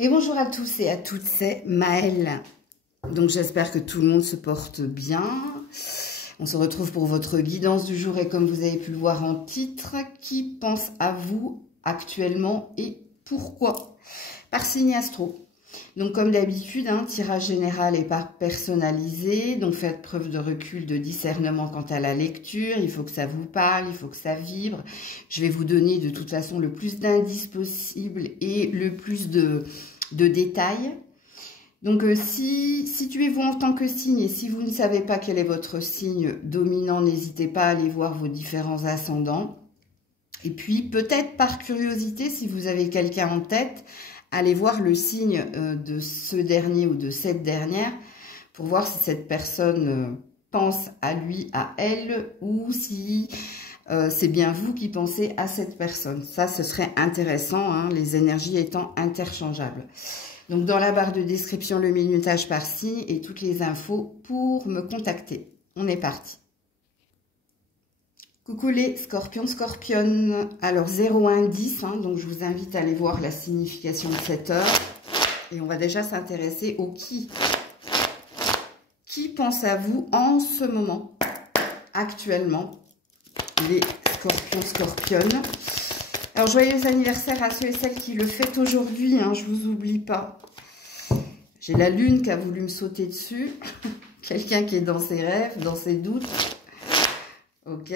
Et bonjour à tous et à toutes, c'est Maëlle. Donc j'espère que tout le monde se porte bien. On se retrouve pour votre guidance du jour et comme vous avez pu le voir en titre, qui pense à vous actuellement et pourquoi? Par signe astro. Donc comme d'habitude, tirage général et pas personnalisé. Donc faites preuve de recul, de discernement quant à la lecture. Il faut que ça vous parle, il faut que ça vibre. Je vais vous donner de toute façon le plus d'indices possible et le plus de détails. Donc situez-vous en tant que signe et si vous ne savez pas quel est votre signe dominant, n'hésitez pas à aller voir vos différents ascendants. Et puis peut-être par curiosité, si vous avez quelqu'un en tête, allez voir le signe de ce dernier ou de cette dernière pour voir si cette personne pense à lui, à elle, ou si c'est bien vous qui pensez à cette personne. Ça, ce serait intéressant, les énergies étant interchangeables. Donc, dans la barre de description, le minutage par signe et toutes les infos pour me contacter. On est parti. Coucou les scorpions, scorpionnes. Alors 0,1,10, donc je vous invite à aller voir la signification de cette heure. Et on va déjà s'intéresser au qui. Qui pense à vous en ce moment, actuellement, les scorpions, scorpionnes. Alors joyeux anniversaire à ceux et celles qui le fêtent aujourd'hui, je vous oublie pas. J'ai la lune qui a voulu me sauter dessus. Quelqu'un qui est dans ses rêves, dans ses doutes. Ok.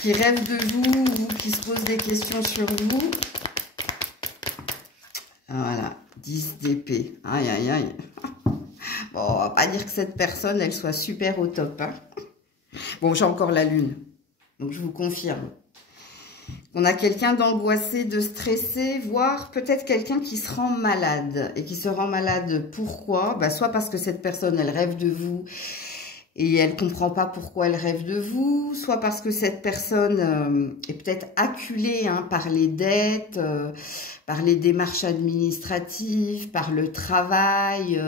Qui rêve de vous ou qui se pose des questions sur vous. Voilà, 10 d'épée. Aïe, aïe, aïe. Bon, on va pas dire que cette personne, elle soit super au top. Bon, j'ai encore la lune. Donc, je vous confirme. On a quelqu'un d'angoissé, de stressé, voire peut-être quelqu'un qui se rend malade. Et qui se rend malade, pourquoi? Soit parce que cette personne, elle rêve de vous et elle comprend pas pourquoi elle rêve de vous, soit parce que cette personne est peut-être acculée par les dettes, par les démarches administratives, par le travail.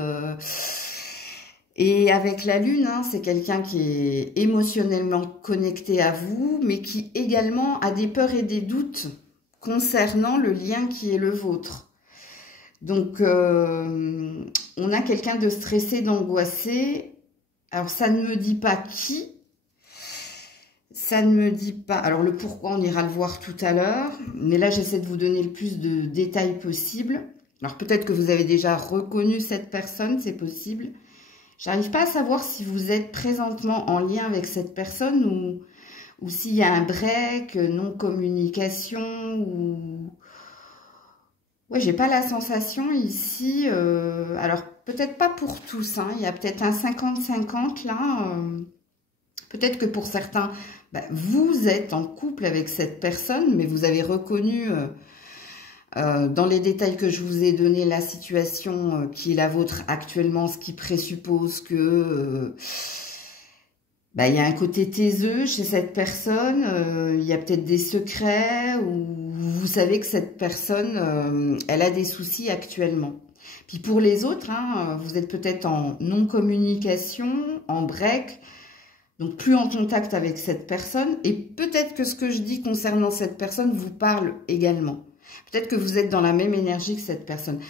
Et avec la lune, c'est quelqu'un qui est émotionnellement connecté à vous, mais qui également a des peurs et des doutes concernant le lien qui est le vôtre. Donc, on a quelqu'un de stressé, d'angoissé. Alors, ça ne me dit pas qui, ça ne me dit pas... Alors, le pourquoi, on ira le voir tout à l'heure, mais là, j'essaie de vous donner le plus de détails possible. Alors, peut-être que vous avez déjà reconnu cette personne, c'est possible. J'arrive pas à savoir si vous êtes présentement en lien avec cette personne ou s'il y a un break, non-communication ou... Ouais, j'ai pas la sensation ici, alors peut-être pas pour tous, il y a peut-être un 50-50 là, peut-être que pour certains, vous êtes en couple avec cette personne, mais vous avez reconnu dans les détails que je vous ai donné la situation qui est la vôtre actuellement, ce qui présuppose que... il y a un côté taiseux chez cette personne, il y a peut-être des secrets ou vous savez que cette personne, elle a des soucis actuellement. Puis pour les autres, vous êtes peut-être en non-communication, en break, donc plus en contact avec cette personne. Et peut-être que ce que je dis concernant cette personne vous parle également. Peut-être que vous êtes dans la même énergie que cette personne.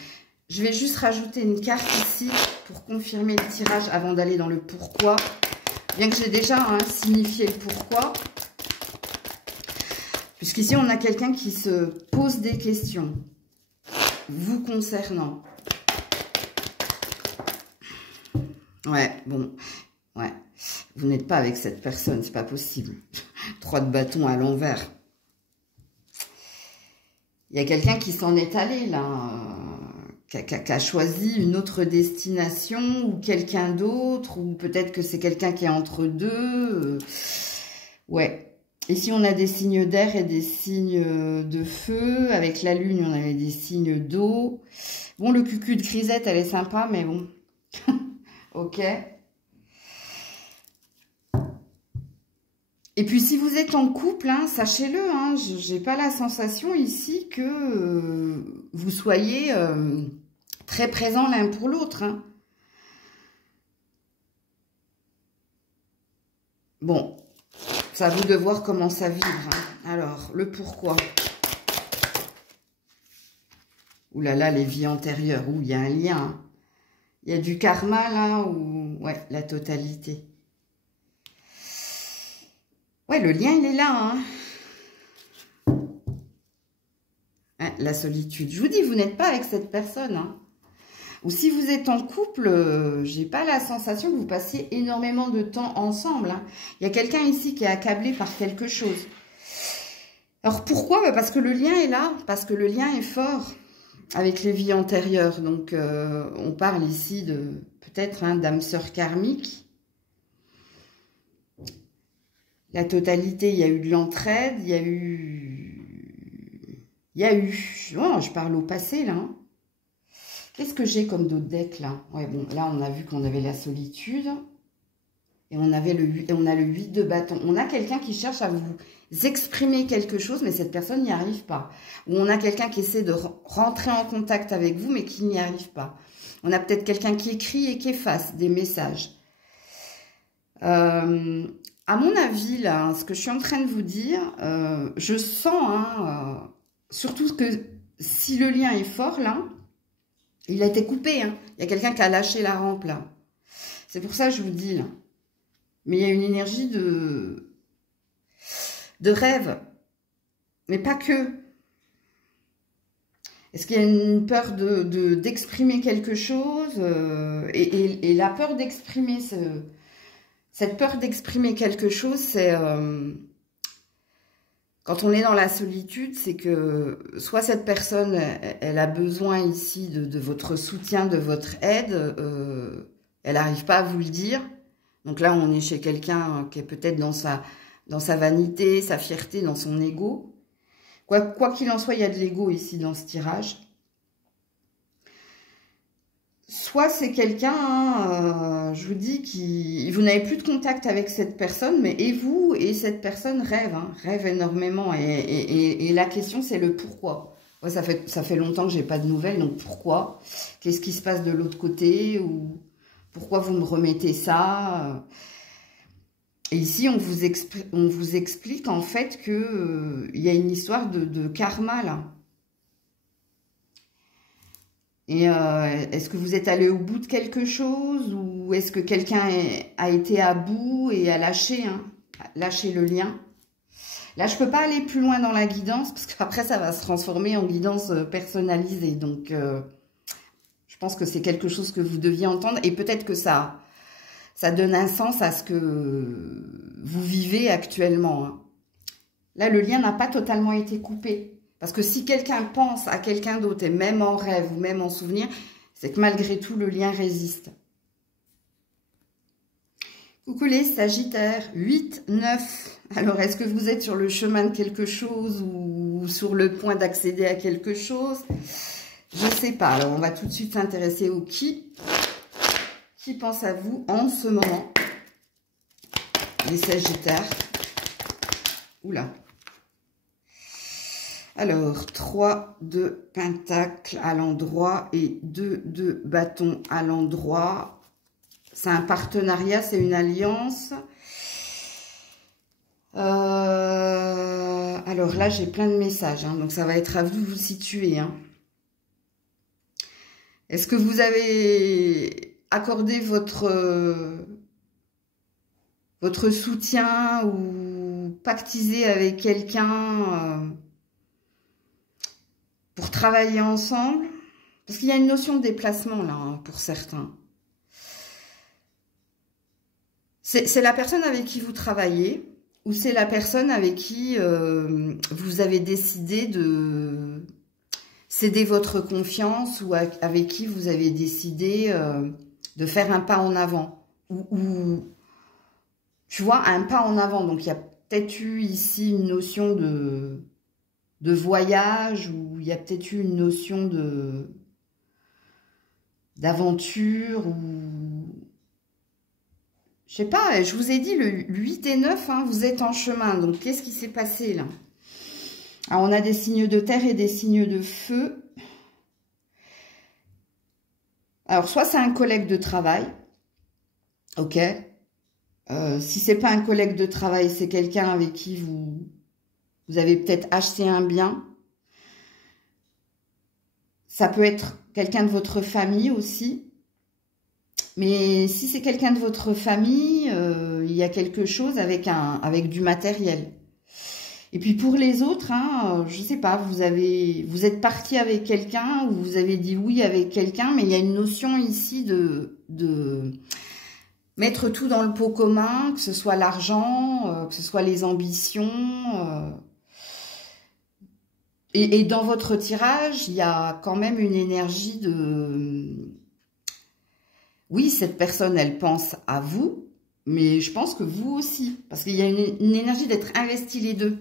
Je vais juste rajouter une carte ici pour confirmer le tirage avant d'aller dans le pourquoi. Bien que j'ai déjà signifié le pourquoi. Puisqu'ici, on a quelqu'un qui se pose des questions vous concernant. Ouais, bon. Ouais. Vous n'êtes pas avec cette personne, c'est pas possible. 3 de bâton à l'envers. Il y a quelqu'un qui s'en est allé, là. Qui a choisi une autre destination ou quelqu'un d'autre, ou peut-être que c'est quelqu'un qui est entre deux. Ouais. Ici, on a des signes d'air et des signes de feu. Avec la lune, on avait des signes d'eau. Bon, le cucu de grisette, elle est sympa, mais bon. Ok. Et puis, si vous êtes en couple, sachez-le, j'ai pas la sensation ici que vous soyez très présents l'un pour l'autre. Bon, c'est à vous de voir comment ça vibre. Alors, le pourquoi. Ouh là là, les vies antérieures. Ouh, il y a un lien. Hein. Il y a du karma là, ou ouais, la totalité. Ouais, le lien, il est là. Hein. Hein, la solitude. Je vous dis, vous n'êtes pas avec cette personne. Hein. Ou si vous êtes en couple, j'ai pas la sensation que vous passiez énormément de temps ensemble. Hein. Il y a quelqu'un ici qui est accablé par quelque chose. Alors pourquoi? Parce que le lien est là, parce que le lien est fort avec les vies antérieures. Donc on parle ici de peut-être d'âme sœur karmique. La totalité, il y a eu de l'entraide, il y a eu... Oh, je parle au passé là. Hein. Qu'est-ce que j'ai comme d'autres decks là? Ouais, bon, là on a vu qu'on avait la solitude. Et on a le 8 de bâton. On a quelqu'un qui cherche à vous exprimer quelque chose, mais cette personne n'y arrive pas. Ou on a quelqu'un qui essaie de rentrer en contact avec vous, mais qui n'y arrive pas. On a peut-être quelqu'un qui écrit et qui efface des messages. À mon avis, là, ce que je suis en train de vous dire, je sens, surtout que si le lien est fort, là, il a été coupé. Hein. Il y a quelqu'un qui a lâché la rampe, là. C'est pour ça que je vous dis, là. Mais il y a une énergie de rêve. Mais pas que. Est-ce qu'il y a une peur d'exprimer quelque chose et la peur d'exprimer, cette peur d'exprimer quelque chose, c'est... quand on est dans la solitude, c'est que soit cette personne, elle a besoin ici de votre soutien, de votre aide, elle n'arrive pas à vous le dire. Donc là, on est chez quelqu'un qui est peut-être dans sa vanité, sa fierté, dans son ego. Quoi qu'il en soit, il y a de l'ego ici dans ce tirage. Soit c'est quelqu'un, je vous dis, vous n'avez plus de contact avec cette personne, mais et vous et cette personne rêvent énormément. Et la question, c'est le pourquoi. Ouais, ça fait longtemps que j'ai pas de nouvelles, donc pourquoi? Qu'est-ce qui se passe de l'autre côté? Ou pourquoi vous me remettez ça? Et ici, on vous explique en fait que il y a une histoire de karma là. Et est-ce que vous êtes allé au bout de quelque chose ou est-ce que quelqu'un a été à bout et a lâché le lien? Là, je peux pas aller plus loin dans la guidance parce qu'après, ça va se transformer en guidance personnalisée. Donc, je pense que c'est quelque chose que vous deviez entendre et peut-être que ça donne un sens à ce que vous vivez actuellement. Hein. Là, le lien n'a pas totalement été coupé. Parce que si quelqu'un pense à quelqu'un d'autre, et même en rêve ou même en souvenir, c'est que malgré tout, le lien résiste. Coucou les Sagittaires, 8, 9. Alors, est-ce que vous êtes sur le chemin de quelque chose ou sur le point d'accéder à quelque chose? Je ne sais pas. Alors, on va tout de suite s'intéresser au qui pense à vous en ce moment. Les Sagittaires. Oula. Alors, 3 de pentacles à l'endroit et 2 de bâtons à l'endroit. C'est un partenariat, c'est une alliance. Alors là, j'ai plein de messages, donc ça va être à vous de vous situer. Est-ce que vous avez accordé votre soutien ou pactisé avec quelqu'un pour travailler ensemble? Parce qu'il y a une notion de déplacement là, pour certains. C'est la personne avec qui vous travaillez ou c'est la personne avec qui vous avez décidé de céder votre confiance ou avec qui vous avez décidé de faire un pas en avant. Ou tu vois, un pas en avant. Donc, il y a peut-être eu ici une notion de voyage ou il y a peut-être eu une notion d'aventure ou... Je sais pas, je vous ai dit, le 8 et 9, vous êtes en chemin. Donc, qu'est-ce qui s'est passé là? Alors, on a des signes de terre et des signes de feu. Alors, soit c'est un collègue de travail. Ok. Si c'est pas un collègue de travail, c'est quelqu'un avec qui vous avez peut-être acheté un bien. Ça peut être quelqu'un de votre famille aussi. Mais si c'est quelqu'un de votre famille, il y a quelque chose avec du matériel. Et puis pour les autres, hein, je sais pas, vous êtes parti avec quelqu'un ou vous avez dit oui avec quelqu'un, mais il y a une notion ici de mettre tout dans le pot commun, que ce soit l'argent, que ce soit les ambitions. Et dans votre tirage, il y a quand même une énergie de... Oui, cette personne, elle pense à vous, mais je pense que vous aussi. Parce qu'il y a une énergie d'être investi les deux.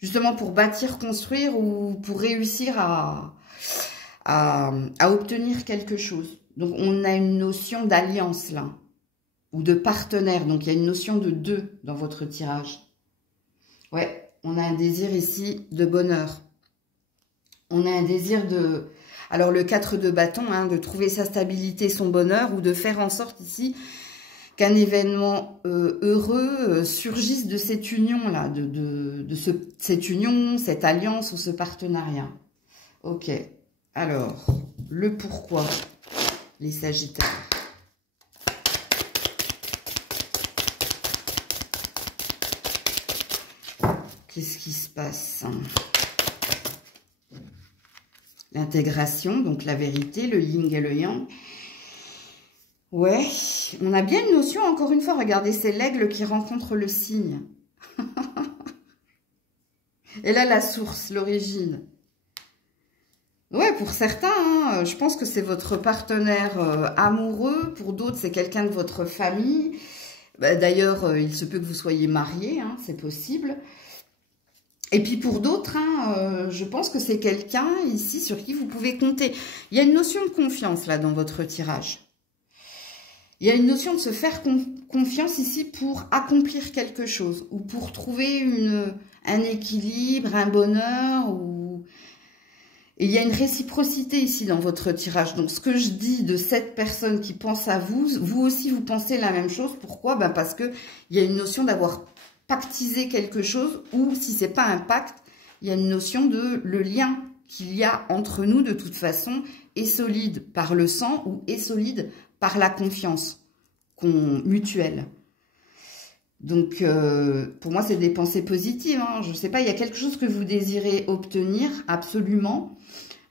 Justement pour bâtir, construire ou pour réussir à obtenir quelque chose. Donc on a une notion d'alliance là, ou de partenaire. Donc il y a une notion de deux dans votre tirage. Ouais, on a un désir ici de bonheur. On a un désir de... Alors le 4 de bâton, hein, de trouver sa stabilité, son bonheur, ou de faire en sorte ici qu'un événement heureux surgisse de cette union-là, cette union, cette alliance ou ce partenariat. Ok, alors, le pourquoi, les Sagittaires. Qu'est-ce qui se passe? L'intégration, donc la vérité, le yin et le yang. Ouais, on a bien une notion, encore une fois, regardez, c'est l'aigle qui rencontre le cygne. Et là, la source, l'origine. Ouais, pour certains, hein, je pense que c'est votre partenaire amoureux. Pour d'autres, c'est quelqu'un de votre famille. Bah, d'ailleurs, il se peut que vous soyez mariés, hein, c'est possible. Et puis pour d'autres, hein, je pense que c'est quelqu'un ici sur qui vous pouvez compter. Il y a une notion de confiance là dans votre tirage. Il y a une notion de se faire confiance ici pour accomplir quelque chose ou pour trouver un équilibre, un bonheur. Et il y a une réciprocité ici dans votre tirage. Donc ce que je dis de cette personne qui pense à vous, vous aussi vous pensez la même chose. Pourquoi? Ben parce qu'il y a une notion d'avoir pactisé quelque chose ou si c'est pas un pacte, il y a une notion de le lien qu'il y a entre nous de toute façon est solide par le sang ou est solide par la confiance mutuelle. Donc, pour moi, c'est des pensées positives. Hein. Je ne sais pas, il y a quelque chose que vous désirez obtenir, absolument.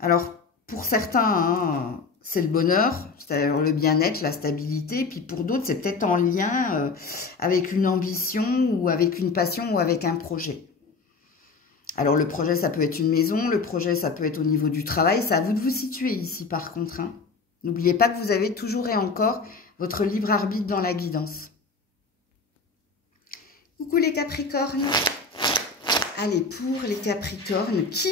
Alors, pour certains, hein, c'est le bonheur, c'est-à-dire le bien-être, la stabilité. Puis pour d'autres, c'est peut-être en lien avec une ambition ou avec une passion ou avec un projet. Alors, le projet, ça peut être une maison. Le projet, ça peut être au niveau du travail. C'est à vous de vous situer ici, par contre. Hein. N'oubliez pas que vous avez toujours et encore votre libre arbitre dans la guidance. Coucou les Capricornes. Allez, pour les Capricornes, qui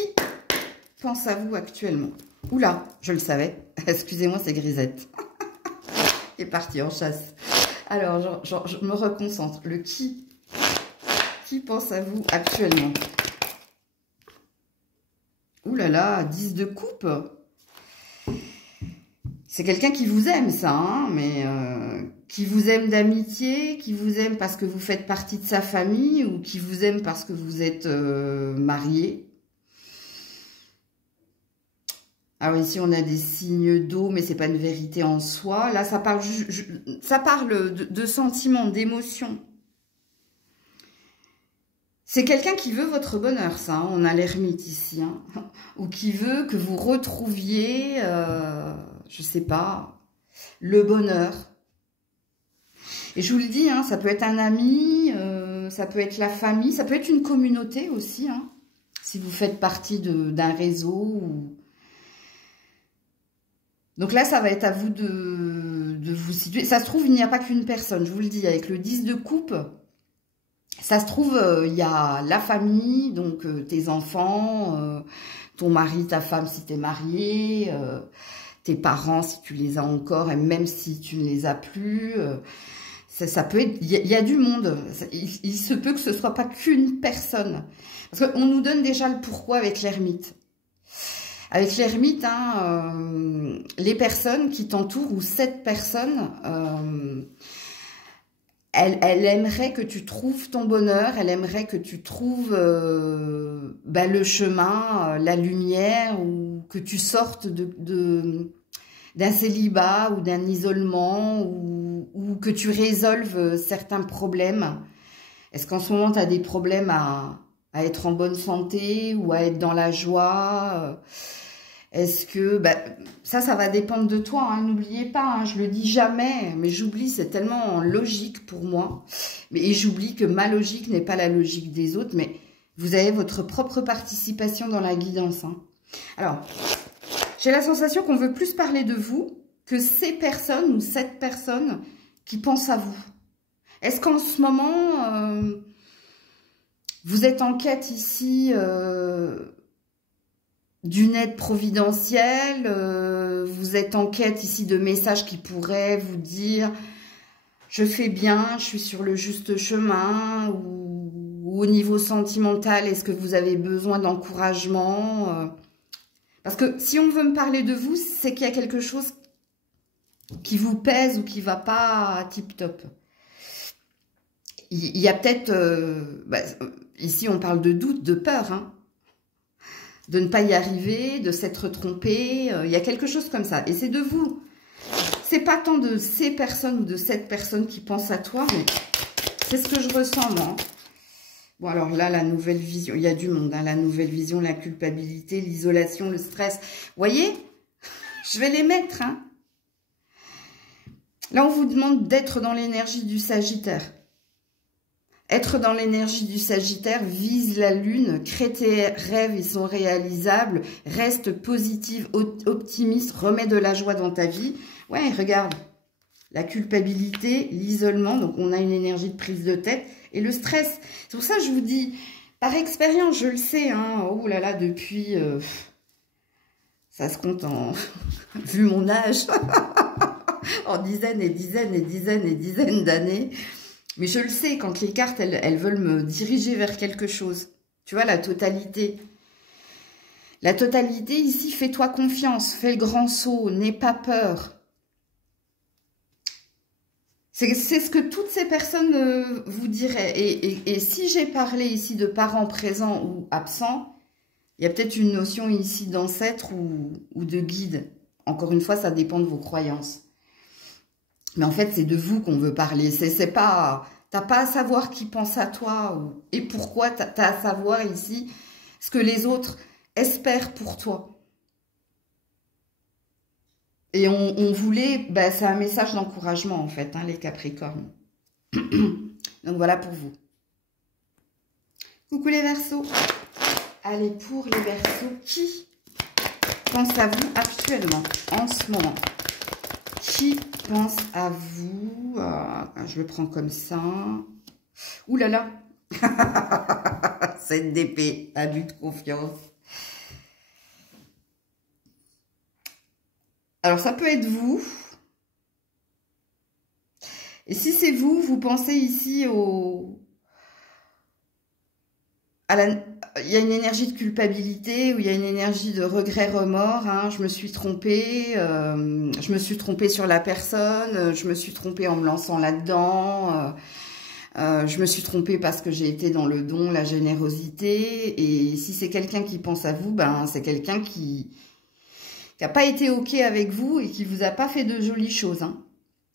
pense à vous actuellement? Oula, je le savais. Excusez-moi, c'est Grisette. est parti en chasse. Alors, je me reconcentre. Le qui pense à vous actuellement? Ouh là là, 10 de coupe. C'est quelqu'un qui vous aime, ça, hein, mais qui vous aime d'amitié, qui vous aime parce que vous faites partie de sa famille ou qui vous aime parce que vous êtes marié. Alors ici, on a des signes d'eau, mais c'est pas une vérité en soi. Là, ça parle de sentiments, d'émotions. C'est quelqu'un qui veut votre bonheur, ça. Hein, on a l'ermite ici. Hein, ou qui veut que vous retrouviez... je sais pas, le bonheur. Et je vous le dis, hein, ça peut être un ami, ça peut être la famille, ça peut être une communauté aussi, hein, si vous faites partie d'un réseau. Donc là, ça va être à vous de vous situer. Ça se trouve, il n'y a pas qu'une personne, je vous le dis, avec le 10 de coupe, ça se trouve, il y a la famille, donc tes enfants, ton mari, ta femme si tu es marié, tes parents si tu les as encore et même si tu ne les as plus, ça peut être, il y a du monde, il se peut que ce soit pas qu'une personne, parce qu'on nous donne déjà le pourquoi avec l'ermite. Avec l'ermite, hein, les personnes qui t'entourent ou cette personne, elle aimerait que tu trouves ton bonheur, elle aimerait que tu trouves le chemin, la lumière, ou que tu sortes d'un célibat ou d'un isolement, ou que tu résolves certains problèmes. Est-ce qu'en ce moment, tu as des problèmes à être en bonne santé ou à être dans la joie? Est-ce que... ça va dépendre de toi, hein, n'oubliez pas, hein, je le dis jamais, mais j'oublie, c'est tellement logique pour moi. Et j'oublie que ma logique n'est pas la logique des autres, mais vous avez votre propre participation dans la guidance. Hein. Alors, j'ai la sensation qu'on veut plus parler de vous que ces personnes ou cette personne qui pense à vous. Est-ce qu'en ce moment, vous êtes en quête ici d'une aide providentielle, vous êtes en quête ici de messages qui pourraient vous dire « je fais bien, je suis sur le juste chemin » ou au niveau sentimental, est-ce que vous avez besoin d'encouragement Parce que si on veut me parler de vous, c'est qu'il y a quelque chose qui vous pèse ou qui ne va pas tip-top. Il y a peut-être, ici on parle de doute, de peur, hein, de ne pas y arriver, de s'être trompé, il y a quelque chose comme ça. Et c'est de vous. C'est pas tant de ces personnes ou de cette personne qui pense à toi, mais c'est ce que je ressens, moi. Bon, alors là, la nouvelle vision, il y a du monde, hein, la nouvelle vision, la culpabilité, l'isolation, le stress. Vous voyez, je vais les mettre, hein. Là, on vous demande d'être dans l'énergie du Sagittaire. Être dans l'énergie du Sagittaire, vise la lune, crée tes rêves, ils sont réalisables, reste positive, optimiste, remets de la joie dans ta vie. Ouais, regarde, la culpabilité, l'isolement, donc on a une énergie de prise de tête, et le stress. C'est pour ça que je vous dis, par expérience, je le sais, hein, oh là là, depuis, ça se compte en, vu mon âge, en dizaines et dizaines et dizaines et dizaines d'années. Mais je le sais, quand les cartes, elles veulent me diriger vers quelque chose. Tu vois, la totalité. La totalité, ici, fais-toi confiance. Fais le grand saut. N'aie pas peur. C'est ce que toutes ces personnes vous diraient. Et si j'ai parlé ici de parents présents ou absents, il y a peut-être une notion ici d'ancêtre ou de guide. Encore une fois, ça dépend de vos croyances. Mais en fait, c'est de vous qu'on veut parler. C'est pas... T'as pas à savoir qui pense à toi et pourquoi. T'as à savoir ici ce que les autres espèrent pour toi. Et on voulait... c'est un message d'encouragement, en fait, hein, les Capricornes. Donc, voilà pour vous. Coucou les Verseaux. Allez, pour les Verseaux, qui pense à vous actuellement, en ce moment? Qui pense à vous? Je le prends comme ça. Ouh là là. Cette d'épée, abus de confiance. Alors, ça peut être vous. Et si c'est vous, vous pensez ici il y a une énergie de culpabilité ou il y a une énergie de regret, remords. Hein. Je me suis trompée. Je me suis trompée sur la personne. Je me suis trompée en me lançant là-dedans. Je me suis trompée parce que j'ai été dans le don, la générosité. Et si c'est quelqu'un qui pense à vous, c'est quelqu'un qui n'a pas été OK avec vous et qui vous a pas fait de jolies choses. Hein.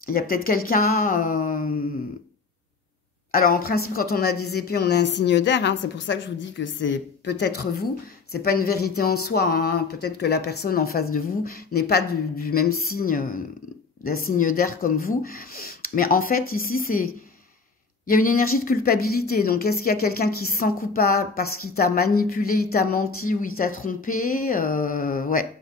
Il y a peut-être quelqu'un... Alors, en principe, quand on a des épées, on a un signe d'air. Hein. C'est pour ça que je vous dis que c'est peut-être vous. C'est pas une vérité en soi. Hein. Peut-être que la personne en face de vous n'est pas du même signe, d'un signe d'air comme vous. Mais en fait, ici, il y a une énergie de culpabilité. Donc, est-ce qu'il y a quelqu'un qui se sent coupable parce qu'il t'a manipulé, il t'a menti ou il t'a trompé? Ouais.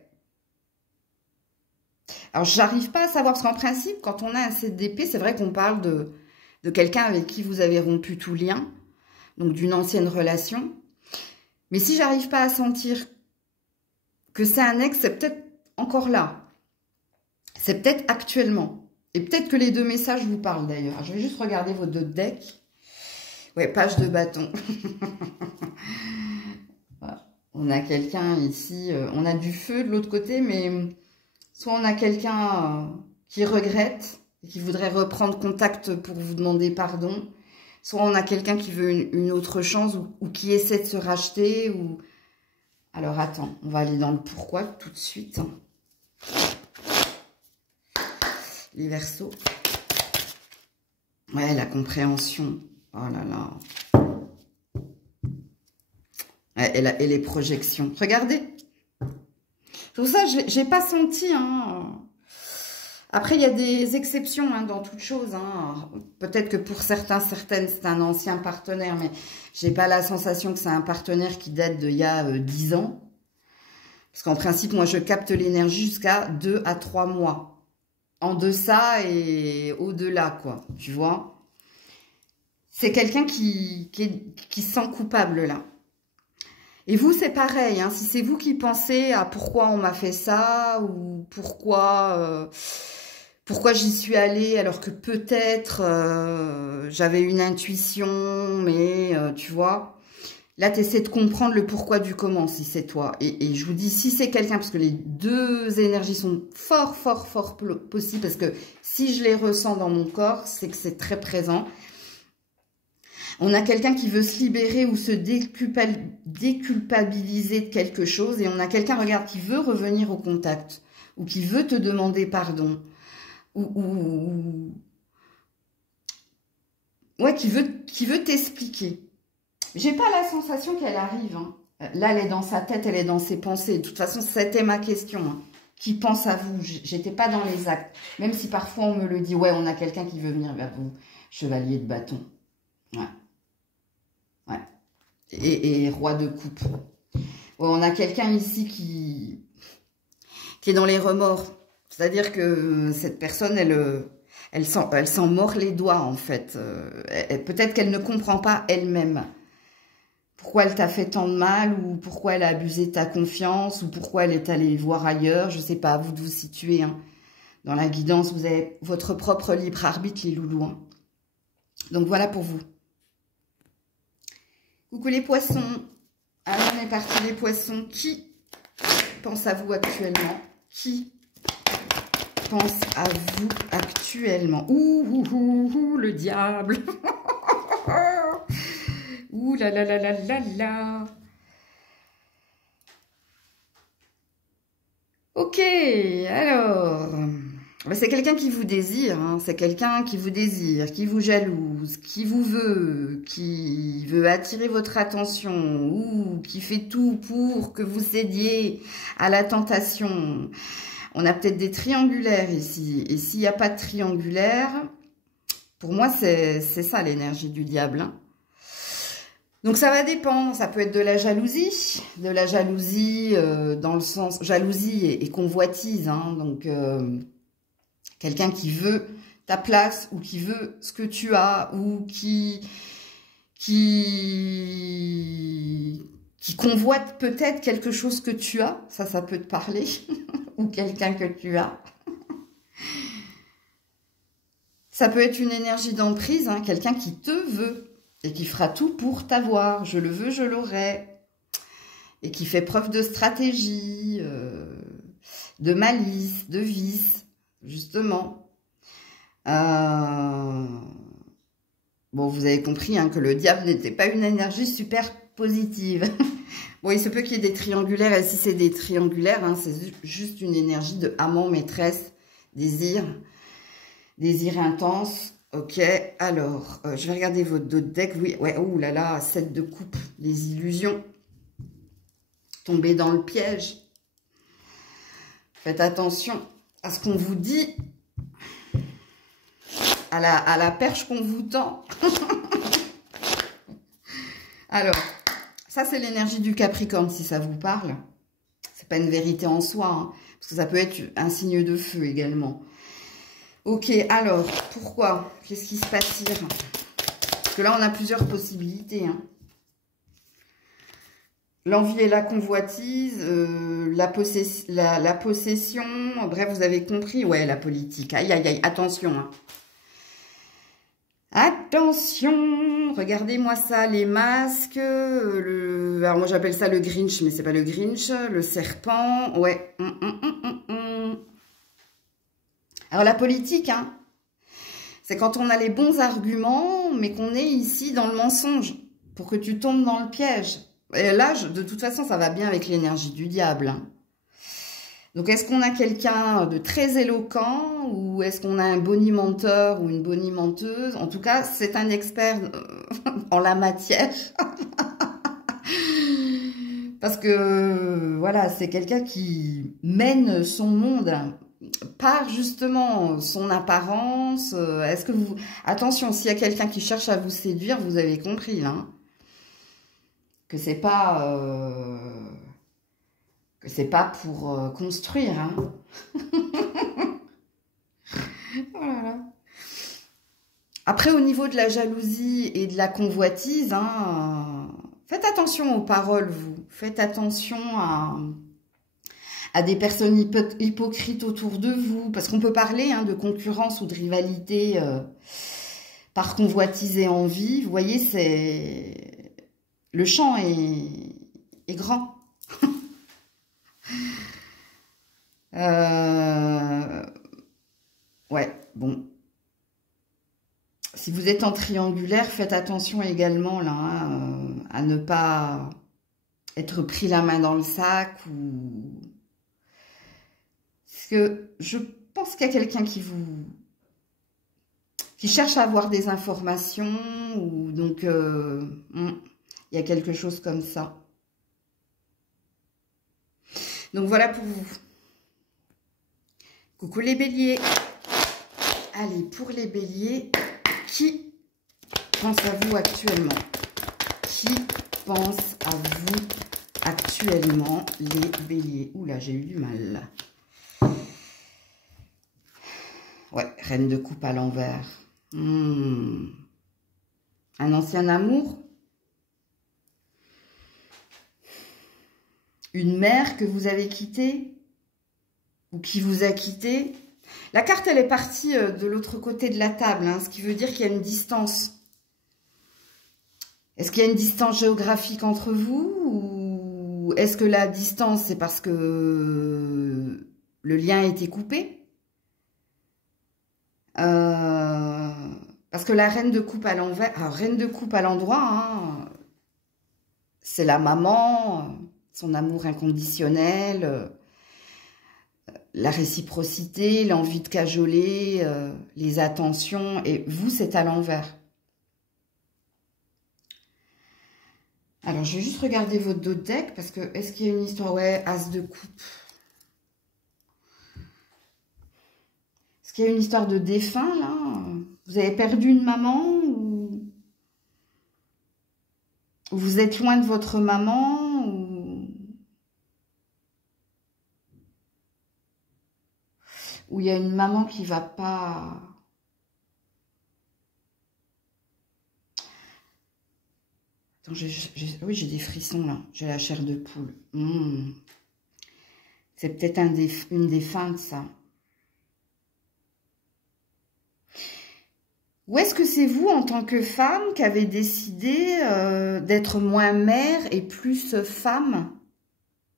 Alors, j'arrive pas à savoir. Parce qu'en principe, quand on a un 7 d'épée, c'est vrai qu'on parle de quelqu'un avec qui vous avez rompu tout lien, donc d'une ancienne relation. Mais si j'arrive pas à sentir que c'est un ex, c'est peut-être encore là. C'est peut-être actuellement. Et peut-être que les deux messages vous parlent d'ailleurs. Je vais juste regarder vos deux decks. Ouais, page de bâton. Voilà. On a quelqu'un ici, on a du feu de l'autre côté, mais soit on a quelqu'un qui regrette, et qui voudrait reprendre contact pour vous demander pardon. Soit on a quelqu'un qui veut une autre chance ou qui essaie de se racheter. Ou... Alors attends, on va aller dans le pourquoi tout de suite. Les Verseaux. Ouais, la compréhension. Oh là là. Ouais, et les projections. Regardez. Tout ça, j'ai pas senti. Hein. Après, il y a des exceptions hein, dans toute chose. Hein. Peut-être que pour certaines, c'est un ancien partenaire, mais j'ai pas la sensation que c'est un partenaire qui date d'il y a 10 ans. Parce qu'en principe, moi, je capte l'énergie jusqu'à 2 à 3 mois. En deçà et au-delà, quoi. Tu vois? C'est quelqu'un qui se sent coupable, là. Et vous, c'est pareil. Hein, si c'est vous qui pensez à pourquoi on m'a fait ça, ou pourquoi j'y suis allée, alors que peut-être j'avais une intuition, mais tu vois... Là, tu essaies de comprendre le pourquoi du comment, si c'est toi. Et je vous dis, si c'est quelqu'un, parce que les deux énergies sont fort possibles, parce que si je les ressens dans mon corps, c'est que c'est très présent. On a quelqu'un qui veut se libérer ou se déculpabiliser de quelque chose. Et on a quelqu'un, regarde, qui veut revenir au contact. Ou qui veut te demander pardon. Ouais, qui veut t'expliquer. J'ai pas la sensation qu'elle arrive. Hein. Là, elle est dans sa tête, elle est dans ses pensées. De toute façon, c'était ma question. Hein. Qui pense à vous? J'étais pas dans les actes. Même si parfois on me le dit, ouais, on a quelqu'un qui veut venir vers vous. Chevalier de bâton. Ouais. Ouais. Et roi de coupe. Ouais, on a quelqu'un ici qui est dans les remords. C'est-à-dire que cette personne, elle s'en mord les doigts, en fait. Peut-être qu'elle ne comprend pas elle-même. Pourquoi elle t'a fait tant de mal, ou pourquoi elle a abusé de ta confiance, ou pourquoi elle est allée voir ailleurs. Je ne sais pas, à vous de vous situer. Hein. Dans la guidance, vous avez votre propre libre arbitre, les loulous. Hein. Donc voilà pour vous. Coucou les poissons. Alors on est parti les poissons. Qui pense à vous actuellement? Qui pense à vous actuellement? Ouh, le diable. Ouh là là là là là là. Ok, alors, c'est quelqu'un qui vous désire, hein, c'est quelqu'un qui vous désire, qui vous jalouse, qui vous veut, qui veut attirer votre attention, ou qui fait tout pour que vous cédiez à la tentation. On a peut-être des triangulaires ici, et s'il n'y a pas de triangulaire, pour moi c'est ça l'énergie du diable, hein. Donc ça va dépendre, ça peut être de la jalousie dans le sens jalousie et convoitise, hein, donc quelqu'un qui veut ta place ou qui veut ce que tu as ou qui convoite peut-être quelque chose que tu as, ça peut te parler, ou quelqu'un que tu as. Ça peut être une énergie d'emprise, hein, quelqu'un qui te veut. Et qui fera tout pour t'avoir. Je le veux, je l'aurai. Et qui fait preuve de stratégie, de malice, de vice, justement. Bon, vous avez compris hein, que le diable n'était pas une énergie super positive. Bon, il se peut qu'il y ait des triangulaires. Et si c'est des triangulaires, hein, c'est juste une énergie de amant, maîtresse, désir intense. Ok, alors, je vais regarder votre dos de deck. Oui, ouais, ouh là là, 7 de coupe, les illusions. Tomber dans le piège. Faites attention à ce qu'on vous dit, à la perche qu'on vous tend. Alors, ça c'est l'énergie du Capricorne, si ça vous parle. C'est pas une vérité en soi, hein, parce que ça peut être un signe de feu également. Ok, alors, pourquoi? Qu'est-ce qui se passe hier? Parce que là, on a plusieurs possibilités. Hein. L'envie et la convoitise, la possession, bref, vous avez compris. Ouais, la politique. Aïe, aïe, aïe, attention. Hein. Attention, regardez-moi ça, les masques. Alors, moi, j'appelle ça le Grinch, mais c'est pas le Grinch. Le serpent, ouais. Alors, la politique, hein, C'est quand on a les bons arguments, mais qu'on est ici dans le mensonge, pour que tu tombes dans le piège. Et là, de toute façon, ça va bien avec l'énergie du diable. Hein. Donc, est-ce qu'on a quelqu'un de très éloquent ou est-ce qu'on a un bonimenteur ou une bonimenteuse? En tout cas, c'est un expert en la matière. Parce que, voilà, c'est quelqu'un qui mène son monde par justement son apparence. Est-ce que vous... Attention, s'il y a quelqu'un qui cherche à vous séduire, vous avez compris, là. Hein, que c'est pas... que c'est pas pour construire. Hein. Voilà. Après, au niveau de la jalousie et de la convoitise, hein, faites attention aux paroles, vous. Faites attention à des personnes hypocrites autour de vous. Parce qu'on peut parler hein, de concurrence ou de rivalité par convoitise et envie. Vous voyez, c'est... Le champ est grand. Ouais, bon. Si vous êtes en triangulaire, faites attention également là, hein, à ne pas être pris la main dans le sac ou... Parce que je pense qu'il y a quelqu'un qui cherche à avoir des informations ou donc il y a quelque chose comme ça. Donc voilà pour vous. Coucou les béliers. Allez, pour les béliers, qui pense à vous actuellement? Qui pense à vous actuellement, les béliers? Oula, j'ai eu du mal. Ouais, reine de coupe à l'envers. Un ancien amour? Une mère que vous avez quittée? Ou qui vous a quitté? La carte, elle est partie de l'autre côté de la table, hein, ce qui veut dire qu'il y a une distance. Est-ce qu'il y a une distance géographique entre vous? Ou est-ce que la distance, c'est parce que le lien a été coupé? Parce que la reine de coupe à l'envers, alors reine de coupe à l'endroit, hein, c'est la maman, son amour inconditionnel, la réciprocité, l'envie de cajoler, les attentions, et vous, c'est à l'envers. Alors, je vais juste regarder votre dos de deck, parce que, est-ce qu'il y a une histoire? Ouais, as de coupe. Est-ce qu'il y a une histoire de défunt, là? Vous avez perdu une maman, ou vous êtes loin de votre maman, ou il y a une maman qui va pas... Attends, oui, j'ai des frissons là. J'ai la chair de poule. C'est peut-être une des feintes, ça. Ou est-ce que c'est vous, en tant que femme, qui avez décidé d'être moins mère et plus femme?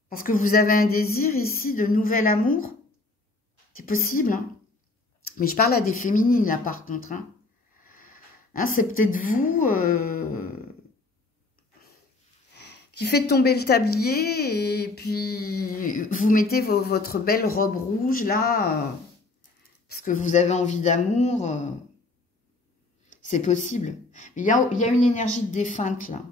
Parce que vous avez un désir ici de nouvel amour? C'est possible, hein. Mais je parle à des féminines, là, par contre. Hein. Hein, c'est peut-être vous qui faites tomber le tablier et puis vous mettez votre belle robe rouge, là, parce que vous avez envie d'amour. C'est possible. Il y a une énergie de défunte, là.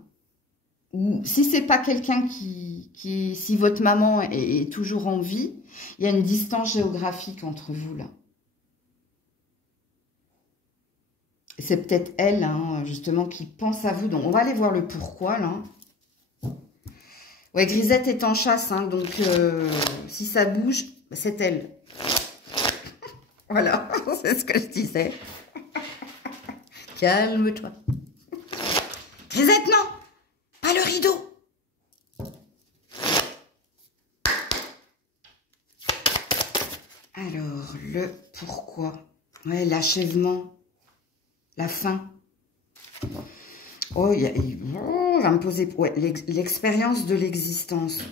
Ou si c'est pas quelqu'un si votre maman est toujours en vie, il y a une distance géographique entre vous, là. C'est peut-être elle, hein, justement, qui pense à vous. Donc, on va aller voir le pourquoi, là. Ouais, Grisette est en chasse, hein, donc si ça bouge, c'est elle. Voilà, c'est ce que je disais. Calme-toi. Grisette, non! Pas le rideau! Alors, le pourquoi. Ouais, l'achèvement. La fin. Oh, on va me poser... Ouais, l'expérience de l'existence.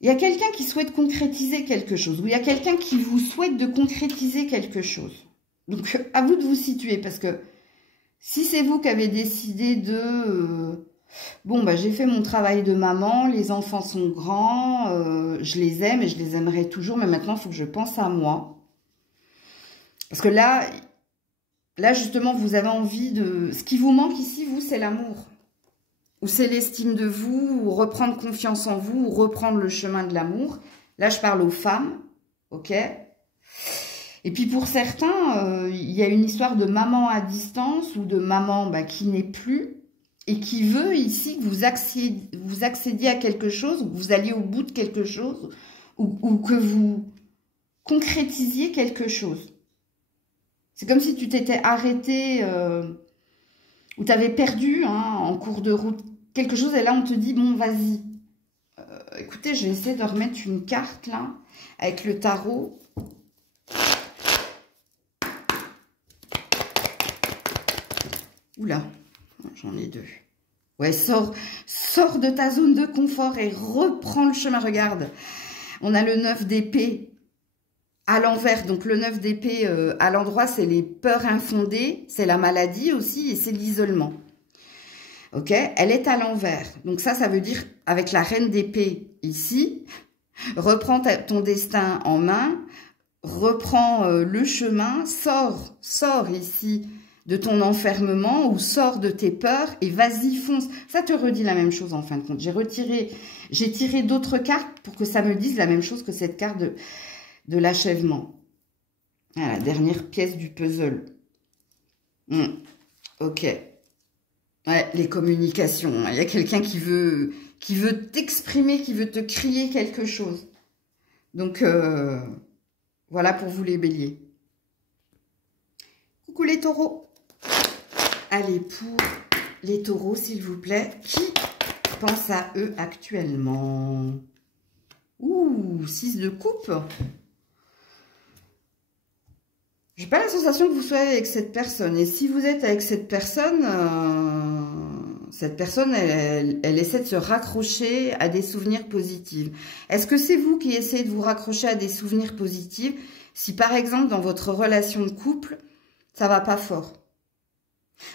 Il y a quelqu'un qui souhaite concrétiser quelque chose, ou il y a quelqu'un qui vous souhaite de concrétiser quelque chose. Donc, à vous de vous situer, parce que si c'est vous qui avez décidé de... bon, bah, j'ai fait mon travail de maman, les enfants sont grands, je les aime et je les aimerai toujours, mais maintenant, il faut que je pense à moi. Parce que là, justement, vous avez envie de... Ce qui vous manque ici, vous, c'est l'amour. Ou c'est l'estime de vous, ou reprendre confiance en vous, ou reprendre le chemin de l'amour. Là, je parle aux femmes, ok? Et puis pour certains, il y a une histoire de maman à distance, ou de maman bah, qui n'est plus, et qui veut ici que vous accédiez à quelque chose, ou que vous alliez au bout de quelque chose, ou que vous concrétisiez quelque chose. C'est comme si tu t'étais arrêté, ou tu avais perdu hein, en cours de route quelque chose, et là on te dit, bon vas-y. Écoutez, je vais essayer de remettre une carte là, avec le tarot. Oula, j'en ai deux. Ouais, sors de ta zone de confort et reprends le chemin. Regarde, on a le 9 d'épée à l'envers. Donc le 9 d'épée à l'endroit, c'est les peurs infondées, c'est la maladie aussi et c'est l'isolement. Ok, elle est à l'envers. Donc ça veut dire, avec la reine d'épée ici, reprends ton destin en main, reprends le chemin, sors ici de ton enfermement ou sors de tes peurs et vas-y, fonce. Ça te redit la même chose en fin de compte. J'ai tiré d'autres cartes pour que ça me dise la même chose que cette carte de l'achèvement. Ah, la dernière pièce du puzzle. Ok. Ouais, les communications. Il y a quelqu'un qui veut t'exprimer, qui veut te crier quelque chose. Donc, voilà pour vous les béliers. Coucou les taureaux. Allez, pour les taureaux, s'il vous plaît, qui pense à eux actuellement? Ouh, 6 de coupe. J'ai pas la sensation que vous soyez avec cette personne. Et si vous êtes avec cette personne, elle essaie de se raccrocher à des souvenirs positifs. Est-ce que c'est vous qui essayez de vous raccrocher à des souvenirs positifs si par exemple dans votre relation de couple, ça va pas fort?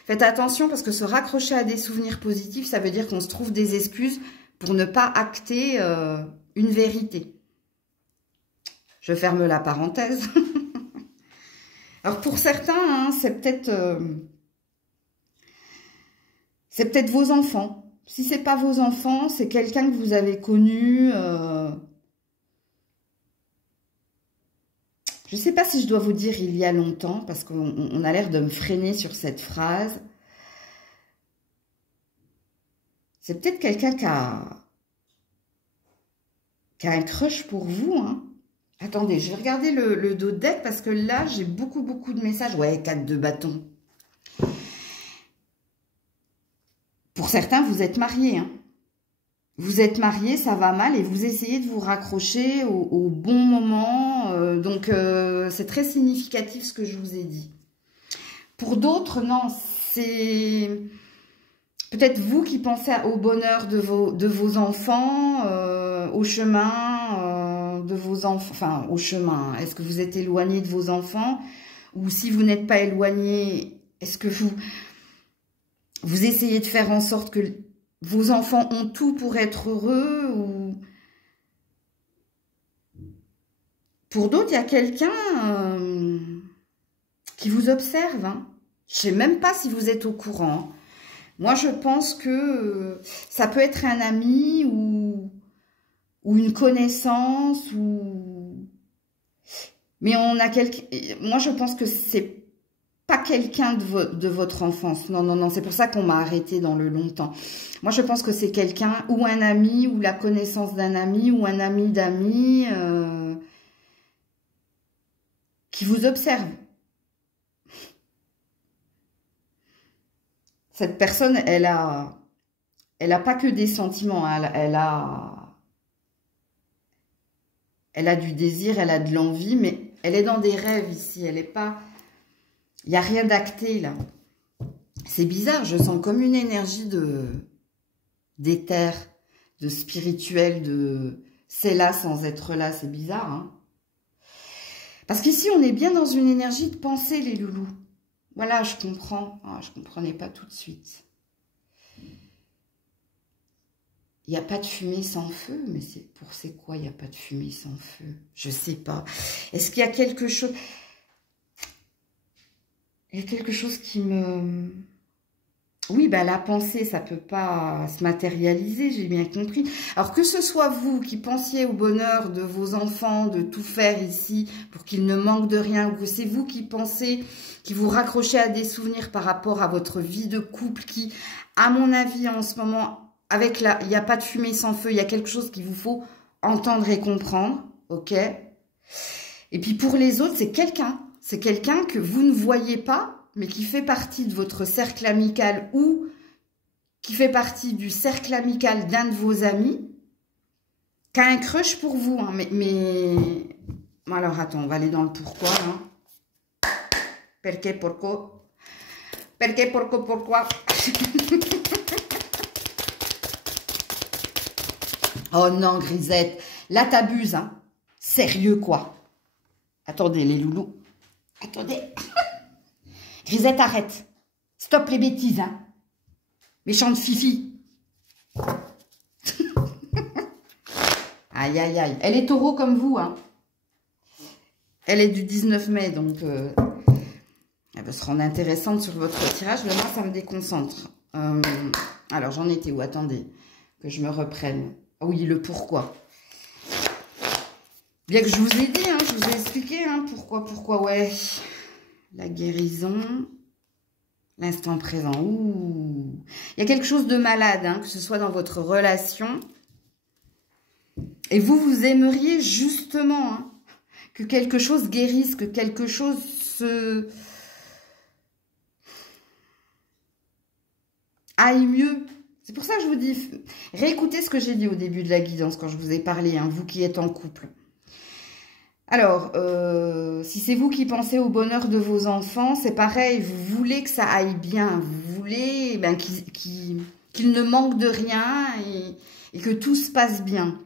Faites attention parce que se raccrocher à des souvenirs positifs, ça veut dire qu'on se trouve des excuses pour ne pas acter une vérité. Je ferme la parenthèse. Alors pour certains, hein, c'est peut-être vos enfants. Si c'est pas vos enfants, c'est quelqu'un que vous avez connu. Je ne sais pas si je dois vous dire il y a longtemps, parce qu'on a l'air de me freiner sur cette phrase. C'est peut-être quelqu'un qui a un crush pour vous, hein. Attendez, je vais regarder le dos de deck parce que là, j'ai beaucoup de messages. Ouais, 4 de bâton. Pour certains, vous êtes mariés. Hein. Vous êtes mariés, ça va mal et vous essayez de vous raccrocher au bon moment. Donc, c'est très significatif ce que je vous ai dit. Pour d'autres, non, c'est peut-être vous qui pensez au bonheur de vos enfants, au chemin de vos enfants, enfin au chemin. Est-ce que vous êtes éloigné de vos enfants? Ou si vous n'êtes pas éloigné, est-ce que vous essayez de faire en sorte que vos enfants ont tout pour être heureux? Ou pour d'autres, il y a quelqu'un qui vous observe. Hein. Je ne sais même pas si vous êtes au courant. Moi, je pense que ça peut être un ami ou une connaissance, mais on a moi je pense que c'est pas quelqu'un de votre enfance. Non, c'est pour ça qu'on m'a arrêté dans le longtemps. Moi je pense que c'est quelqu'un, ou un ami, ou la connaissance d'un ami, ou un ami d'amis, qui vous observe. Cette personne, elle a pas que des sentiments, elle a du désir, elle a de l'envie, mais elle est dans des rêves ici. Elle est pas... Il n'y a rien d'acté, là. C'est bizarre, je sens comme une énergie d'éther, de spirituel, c'est là sans être là, c'est bizarre, hein. Parce qu'ici, on est bien dans une énergie de pensée, les loulous. Voilà, je comprends. Ah, je ne comprenais pas tout de suite. Il n'y a pas de fumée sans feu, mais c'est quoi il n'y a pas de fumée sans feu? Je ne sais pas. Est-ce qu'il y a quelque chose... Il y a quelque chose qui me... Oui, ben la pensée, ça ne peut pas se matérialiser, j'ai bien compris. Alors que ce soit vous qui pensiez au bonheur de vos enfants, de tout faire ici pour qu'ils ne manquent de rien, ou que c'est vous qui pensez, qui vous raccrochez à des souvenirs par rapport à votre vie de couple qui, à mon avis, en ce moment, avec la, il n'y a pas de fumée sans feu, il y a quelque chose qu'il vous faut entendre et comprendre, ok? Et puis pour les autres, c'est quelqu'un que vous ne voyez pas, mais qui fait partie de votre cercle amical ou qui fait partie du cercle amical d'un de vos amis, qui a un crush pour vous. Hein, mais... Alors, attends, on va aller dans le pourquoi. Hein. Perché, pourquoi? Perché, pourquoi? Oh non, Grisette. Là, t'abuses, hein. Sérieux, quoi. Attendez, les loulous. Attendez. Grisette, arrête. Stop les bêtises, hein. Méchante fifi. Aïe, aïe, aïe. Elle est taureau comme vous, hein. Elle est du 19 mai, donc elle va se rendre intéressante sur votre tirage. Mais moi, ça me déconcentre. Alors, j'en étais où? Attendez, que je me reprenne. Ah oui, le pourquoi. Bien que je vous ai dit, hein, je vous ai expliqué, hein, pourquoi, ouais. La guérison, l'instant présent. Ouh. Il y a quelque chose de malade, hein, que ce soit dans votre relation. Et vous aimeriez justement hein, que quelque chose guérisse, que quelque chose se... aille mieux. C'est pour ça que je vous dis, réécoutez ce que j'ai dit au début de la guidance, quand je vous ai parlé, hein, vous qui êtes en couple. Alors, si c'est vous qui pensez au bonheur de vos enfants, c'est pareil, vous voulez que ça aille bien, vous voulez ben, qu'ils ne manquent de rien et que tout se passe bien.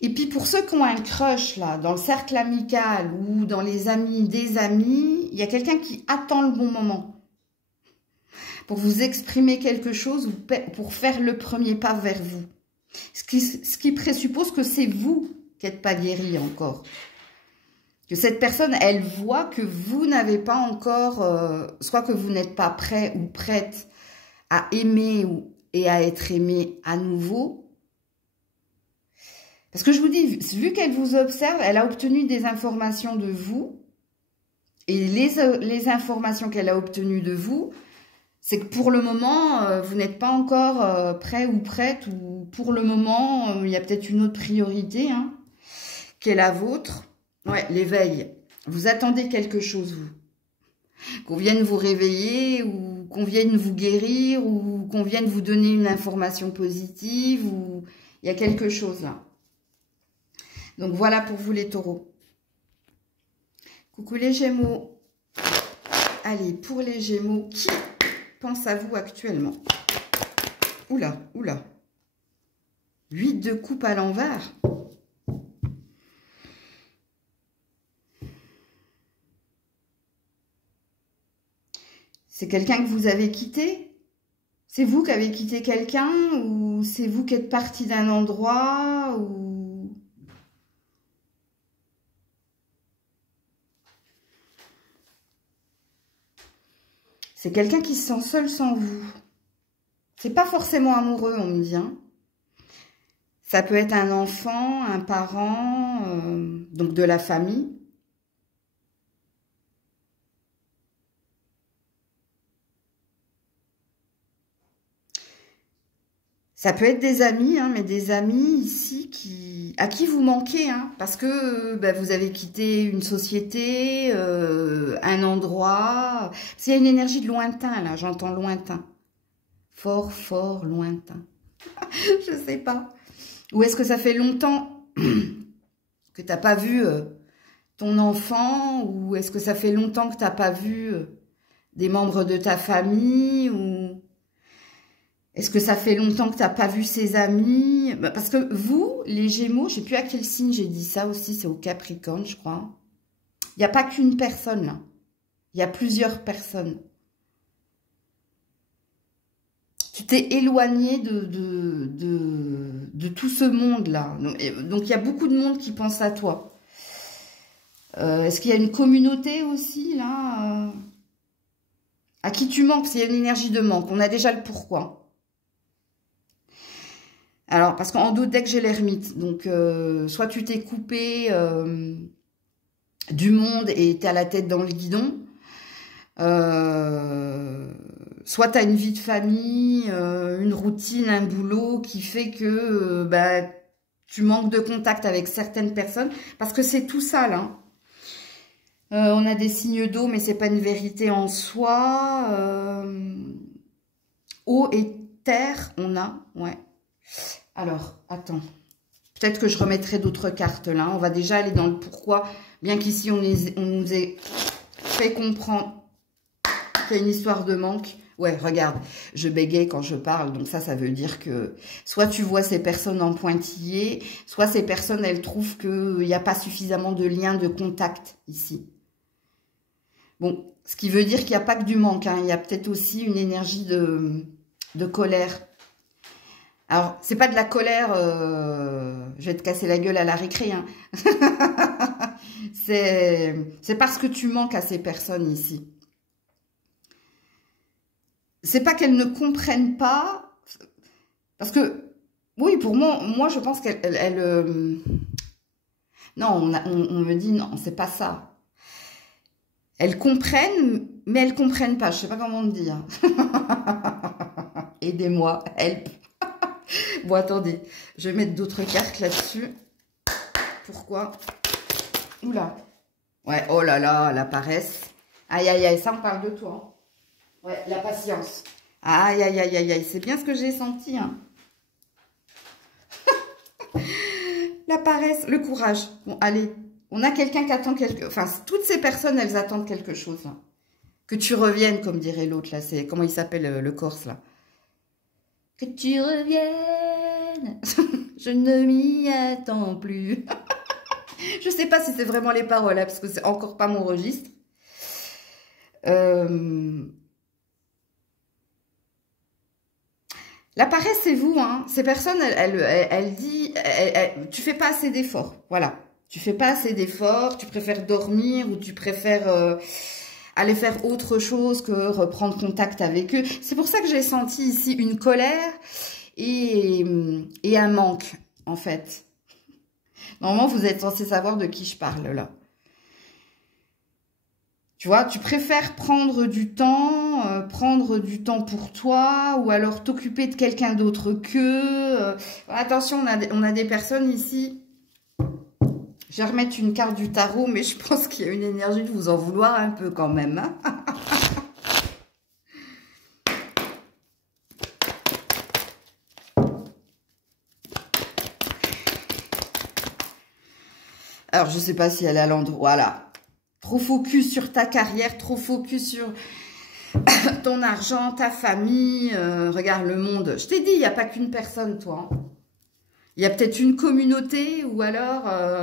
Et puis pour ceux qui ont un crush, là, dans le cercle amical ou dans les amis des amis, il y a quelqu'un qui attend le bon moment pour vous exprimer quelque chose ou pour faire le premier pas vers vous. Ce qui présuppose que c'est vous qui n'êtes pas guéri encore. Que cette personne, elle voit que vous n'avez pas encore, soit que vous n'êtes pas prêt ou prête à aimer et à être aimé à nouveau. Parce que je vous dis, vu qu'elle vous observe, elle a obtenu des informations de vous. Et les informations qu'elle a obtenues de vous, c'est que pour le moment, vous n'êtes pas encore prêt ou prête. Ou pour le moment, il y a peut-être une autre priorité hein, qui est la vôtre. Ouais, l'éveil. Vous attendez quelque chose, vous. Qu'on vienne vous réveiller ou qu'on vienne vous guérir ou qu'on vienne vous donner une information positive. Ou il y a quelque chose là. Donc, voilà pour vous les taureaux. Coucou les Gémeaux. Allez, pour les Gémeaux, qui pense à vous actuellement? Oula, oula. 8 de coupe à l'envers. C'est quelqu'un que vous avez quitté? C'est vous qui avez quitté quelqu'un? Ou c'est vous qui êtes parti d'un endroit? Ou... C'est quelqu'un qui se sent seul sans vous. C'est pas forcément amoureux, on me dit. Hein. Ça peut être un enfant, un parent, donc de la famille. Ça peut être des amis, hein, mais des amis ici à qui vous manquez, hein, parce que vous avez quitté une société, un endroit. S'il y a une énergie de lointain, là, j'entends lointain. Fort, fort, lointain. Je sais pas. Ou est-ce que ça fait longtemps que tu n'as pas vu ton enfant? Ou est-ce que ça fait longtemps que tu n'as pas vu des membres de ta famille? Ou... Est-ce que ça fait longtemps que tu n'as pas vu ses amis? Parce que vous, les Gémeaux, je ne sais plus à quel signe j'ai dit ça aussi, c'est au Capricorne, je crois. Il n'y a pas qu'une personne, là. Il y a plusieurs personnes. Tu t'es éloigné de tout ce monde-là. Donc, il y a beaucoup de monde qui pense à toi. Est-ce qu'il y a une communauté aussi, là à qui tu manques? S'il y a une énergie de manque, on a déjà le pourquoi. Alors, parce qu'en dos de deck, j'ai l'ermite. Donc, soit tu t'es coupé du monde et tu es à la tête dans le guidon. Soit tu as une vie de famille, une routine, un boulot qui fait que tu manques de contact avec certaines personnes. Parce que c'est tout ça, là. On a des signes d'eau, mais c'est pas une vérité en soi. Eau et terre, on a, ouais. Alors, attends. Peut-être que je remettrai d'autres cartes là. On va déjà aller dans le pourquoi. Bien qu'ici, on nous ait fait comprendre qu'il y a une histoire de manque. Ouais, regarde, je bégaye quand je parle. Donc ça veut dire que soit tu vois ces personnes en pointillé, soit ces personnes, elles trouvent qu'il n'y a pas suffisamment de lien, de contact ici. Bon, ce qui veut dire qu'il n'y a pas que du manque. Hein. Il y a peut-être aussi une énergie de colère. Alors, c'est pas de la colère, je vais te casser la gueule à la récré. Hein. C'est parce que tu manques à ces personnes ici. C'est pas qu'elles ne comprennent pas, parce que, oui, pour moi je pense qu'elles... non, on me dit, non, c'est pas ça. Elles comprennent, mais elles comprennent pas. Je sais pas comment te dire. Aidez-moi, help. Bon, attendez, je vais mettre d'autres cartes là-dessus. Pourquoi? Oula. Ouais, oh là là, la paresse. Aïe, aïe, aïe, ça on parle de toi. Hein. Ouais, la patience. Aïe, aïe, aïe, aïe, aïe, c'est bien ce que j'ai senti. Hein. La paresse, le courage. Bon, allez, on a quelqu'un qui attend quelque... Enfin, toutes ces personnes, elles attendent quelque chose. Hein. Que tu reviennes, comme dirait l'autre, là. C'est comment il s'appelle, le Corse, là. Que tu reviennes, je ne m'y attends plus. Je sais pas si c'est vraiment les paroles, hein, parce que c'est encore pas mon registre. La paresse, c'est vous. Hein. Ces personnes, elles disent, tu fais pas assez d'efforts. Voilà, tu fais pas assez d'efforts, tu préfères dormir ou tu préfères... aller faire autre chose que reprendre contact avec eux. C'est pour ça que j'ai senti ici une colère et un manque, en fait. Normalement, vous êtes censé savoir de qui je parle, là. Tu vois, tu préfères prendre du temps pour toi, ou alors t'occuper de quelqu'un d'autre qu'eux. Attention, on a des personnes ici... Je vais remettre une carte du tarot, mais je pense qu'il y a une énergie de vous en vouloir un peu quand même. Hein. Alors, je ne sais pas si elle est à l'endroit, là. Trop focus sur ta carrière, trop focus sur ton argent, ta famille. Regarde le monde. Je t'ai dit, il n'y a pas qu'une personne, toi. Hein. Il y a peut-être une communauté, ou alors,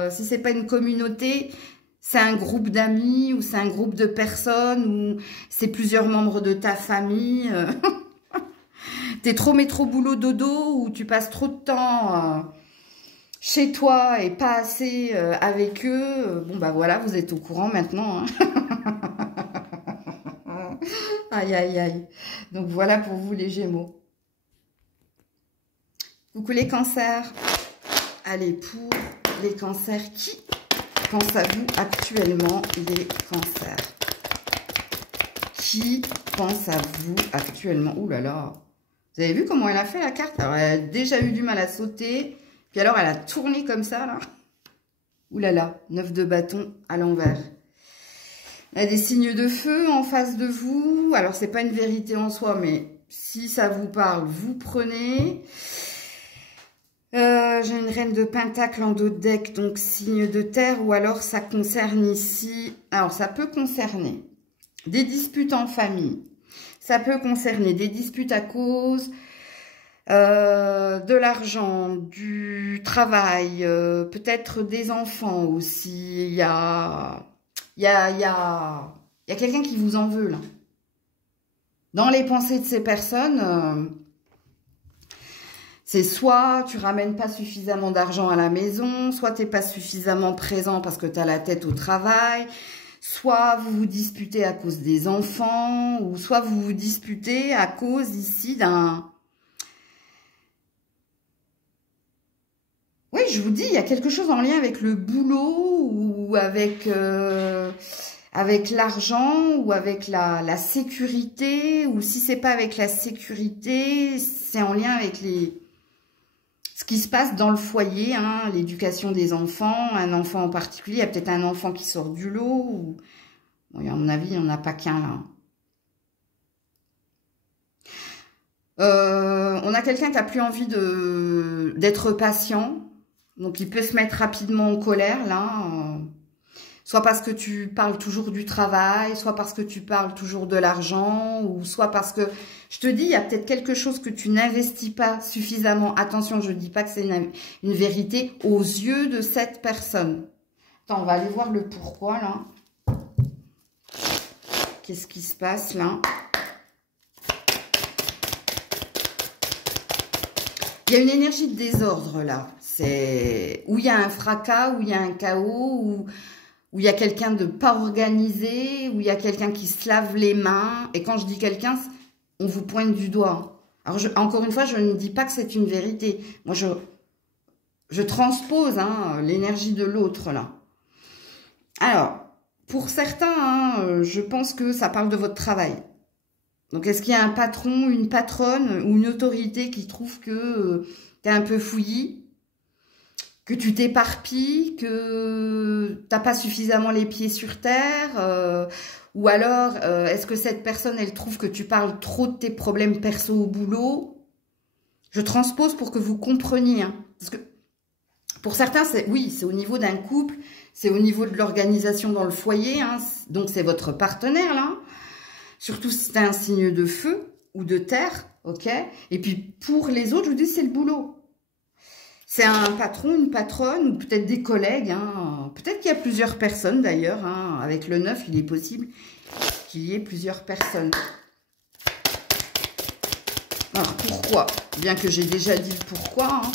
si c'est pas une communauté, c'est un groupe d'amis, ou c'est un groupe de personnes, ou c'est plusieurs membres de ta famille. T'es trop métro boulot dodo, ou tu passes trop de temps chez toi et pas assez avec eux. Bon, bah voilà, vous êtes au courant maintenant. Hein. Aïe, aïe, aïe. Donc voilà pour vous les Gémeaux. Coucou les cancers. Allez, pour les cancers, qui pense à vous actuellement, les cancers? Qui pense à vous actuellement? Ouh là là. Vous avez vu comment elle a fait la carte? Alors, elle a déjà eu du mal à sauter. Puis alors, elle a tourné comme ça, là. Ouh là là. 9 de bâton à l'envers. Il y a des signes de feu en face de vous. Alors, c'est pas une vérité en soi, mais si ça vous parle, vous prenez... j'ai une reine de pentacle en dos de deck, donc signe de terre, ou alors ça concerne ici... Alors, ça peut concerner des disputes en famille. Ça peut concerner des disputes à cause De l'argent, du travail, peut-être des enfants aussi. Il y a quelqu'un qui vous en veut, là. Dans les pensées de ces personnes, c'est soit tu ramènes pas suffisamment d'argent à la maison, soit tu n'es pas suffisamment présent parce que tu as la tête au travail, soit vous vous disputez à cause des enfants, ou soit vous vous disputez à cause ici d'un... Oui, je vous dis, il y a quelque chose en lien avec le boulot ou avec, avec l'argent ou avec la sécurité. Ou si c'est pas avec la sécurité, c'est en lien avec ce qui se passe dans le foyer, hein, l'éducation des enfants. Un enfant en particulier, il y a peut-être un enfant qui sort du lot. Ou... Bon, à mon avis, il n'y en a pas qu'un là. On a quelqu'un qui n'a plus envie d'être patient. Donc, il peut se mettre rapidement en colère, là. Soit parce que tu parles toujours du travail, soit parce que tu parles toujours de l'argent, ou soit parce que... Je te dis, il y a peut-être quelque chose que tu n'investis pas suffisamment. Attention, je ne dis pas que c'est une vérité aux yeux de cette personne. Attends, on va aller voir le pourquoi, là. Qu'est-ce qui se passe, là? Il y a une énergie de désordre, là. C'est où il y a un fracas, où il y a un chaos, où il y a quelqu'un de pas organisé, où il y a quelqu'un qui se lave les mains. Et quand je dis quelqu'un, on vous pointe du doigt. Alors, encore une fois, je ne dis pas que c'est une vérité. Moi, je transpose hein, l'énergie de l'autre, là. Alors, pour certains, hein, je pense que ça parle de votre travail. Donc, est-ce qu'il y a un patron, une patronne ou une autorité qui trouve que tu es un peu fouillis, que tu t'éparpilles, que tu n'as pas suffisamment les pieds sur terre, ou alors, est-ce que cette personne, elle trouve que tu parles trop de tes problèmes perso au boulot? Je transpose pour que vous compreniez. Hein, parce que pour certains, oui, c'est au niveau d'un couple, c'est au niveau de l'organisation dans le foyer, hein, donc c'est votre partenaire, là. Surtout si c'est un signe de feu ou de terre, ok? Et puis, pour les autres, je vous dis, c'est le boulot. C'est un patron, une patronne, ou peut-être des collègues. Hein. Peut-être qu'il y a plusieurs personnes, d'ailleurs. Hein. Avec le 9, il est possible qu'il y ait plusieurs personnes. Alors, pourquoi? Bien que j'ai déjà dit le pourquoi. Hein.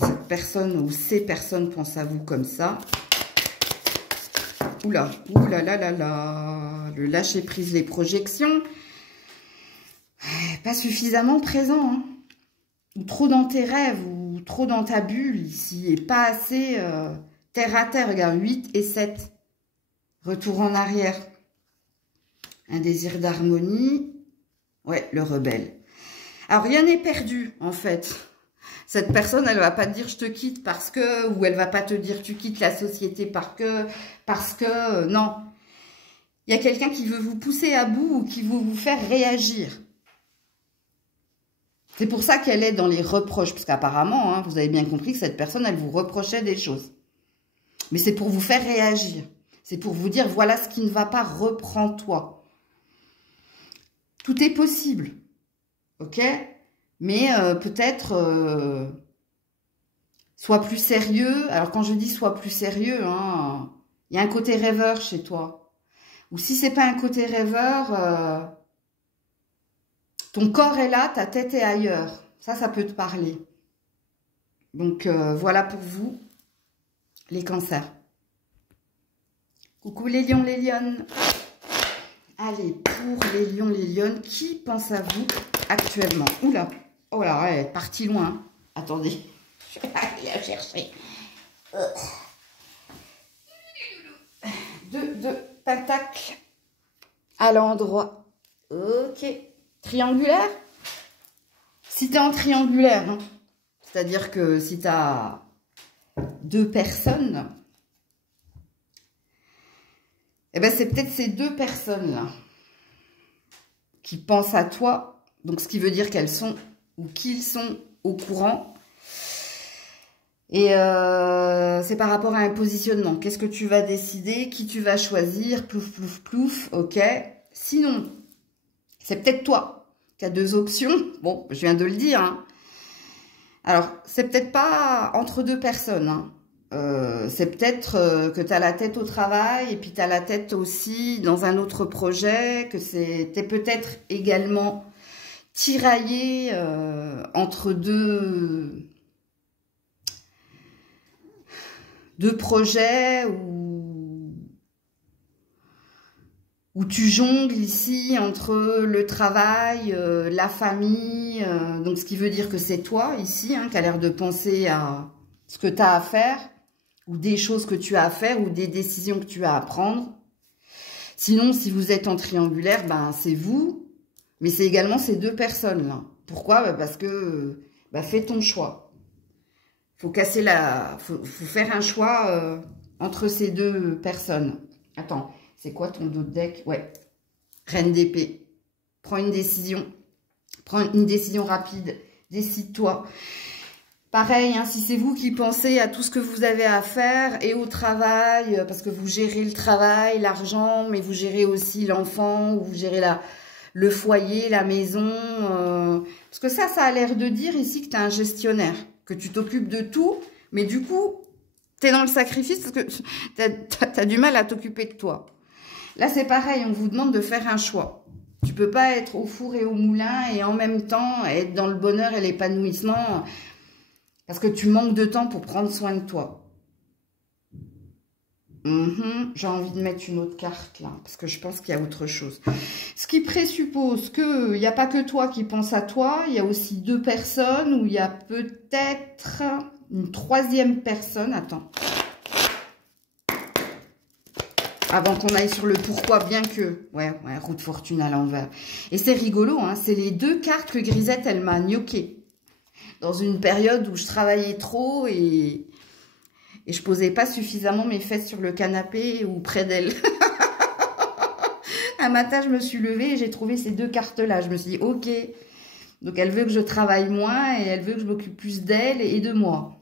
Cette personne ou ces personnes pensent à vous comme ça. Oula, oula là là là, le lâcher prise, les projections, pas suffisamment présent, hein. Ou trop dans tes rêves, ou trop dans ta bulle ici, et pas assez terre à terre. Regarde, 8 et 7, retour en arrière, un désir d'harmonie, ouais, le rebelle. Alors rien n'est perdu en fait. Cette personne, elle va pas te dire je te quitte parce que, ou elle va pas te dire tu quittes la société parce que, non. Il y a quelqu'un qui veut vous pousser à bout ou qui veut vous faire réagir. C'est pour ça qu'elle est dans les reproches, parce qu'apparemment, hein, vous avez bien compris que cette personne, elle vous reprochait des choses. Mais c'est pour vous faire réagir. C'est pour vous dire, voilà ce qui ne va pas, reprends-toi. Tout est possible, ok ? Mais peut-être, sois plus sérieux. Alors, quand je dis sois plus sérieux, hein, il y a un côté rêveur chez toi. Ou si c'est pas un côté rêveur, ton corps est là, ta tête est ailleurs. Ça peut te parler. Donc, voilà pour vous, les cancers. Coucou les lions, les lionnes. Allez, pour les lions, les lionnes, qui pense à vous actuellement? Oula, oh là, elle est partie loin. Attendez, je vais aller la chercher. Deux pentacles à l'endroit. Ok. Triangulaire? Si tu es en triangulaire, hein, c'est-à-dire que si tu as 2 personnes, eh ben c'est peut-être ces 2 personnes-là qui pensent à toi. Donc, ce qui veut dire qu'elles sont ou qu'ils sont au courant. Et c'est par rapport à un positionnement. Qu'est-ce que tu vas décider? Qui tu vas choisir? Plouf, plouf, plouf. Ok. Sinon, c'est peut-être toi qui a deux options. Bon, je viens de le dire. Hein. Alors, c'est peut-être pas entre deux personnes. Hein. C'est peut-être que tu as la tête au travail et puis tu as la tête aussi dans un autre projet, que t'es peut-être également tiraillé entre deux projets où tu jongles ici entre le travail, la famille, donc ce qui veut dire que c'est toi ici hein, qui a l'air de penser à ce que tu as à faire, ou des choses que tu as à faire, ou des décisions que tu as à prendre. Sinon, si vous êtes en triangulaire, ben c'est vous, mais c'est également ces deux personnes-là. Pourquoi? Parce que fais ton choix. Faut faire un choix entre ces deux personnes. Attends. C'est quoi ton dos de deck? Ouais. Reine d'épée. Prends une décision. Prends une décision rapide. Décide-toi. Pareil, hein, si c'est vous qui pensez à tout ce que vous avez à faire et au travail, parce que vous gérez le travail, l'argent, mais vous gérez aussi l'enfant, ou vous gérez le foyer, la maison. Parce que ça a l'air de dire ici que tu es un gestionnaire, que tu t'occupes de tout, mais du coup, tu es dans le sacrifice parce que tu as du mal à t'occuper de toi. Là, c'est pareil, on vous demande de faire un choix. Tu peux pas être au four et au moulin et en même temps être dans le bonheur et l'épanouissement parce que tu manques de temps pour prendre soin de toi. J'ai envie de mettre une autre carte là, parce que je pense qu'il y a autre chose. Ce qui présuppose qu'il n'y a pas que toi qui pense à toi, il y a aussi deux personnes, ou il y a peut-être une troisième personne. Attends. Avant qu'on aille sur le pourquoi, bien que... Ouais, roue de fortune à l'envers. Et c'est rigolo, hein, c'est les deux cartes que Grisette, elle m'a gnoqué. Dans une période où je travaillais trop et je posais pas suffisamment mes fesses sur le canapé ou près d'elle. Un matin, je me suis levée et j'ai trouvé ces deux cartes-là. Je me suis dit, ok, donc elle veut que je travaille moins et elle veut que je m'occupe plus d'elle et de moi.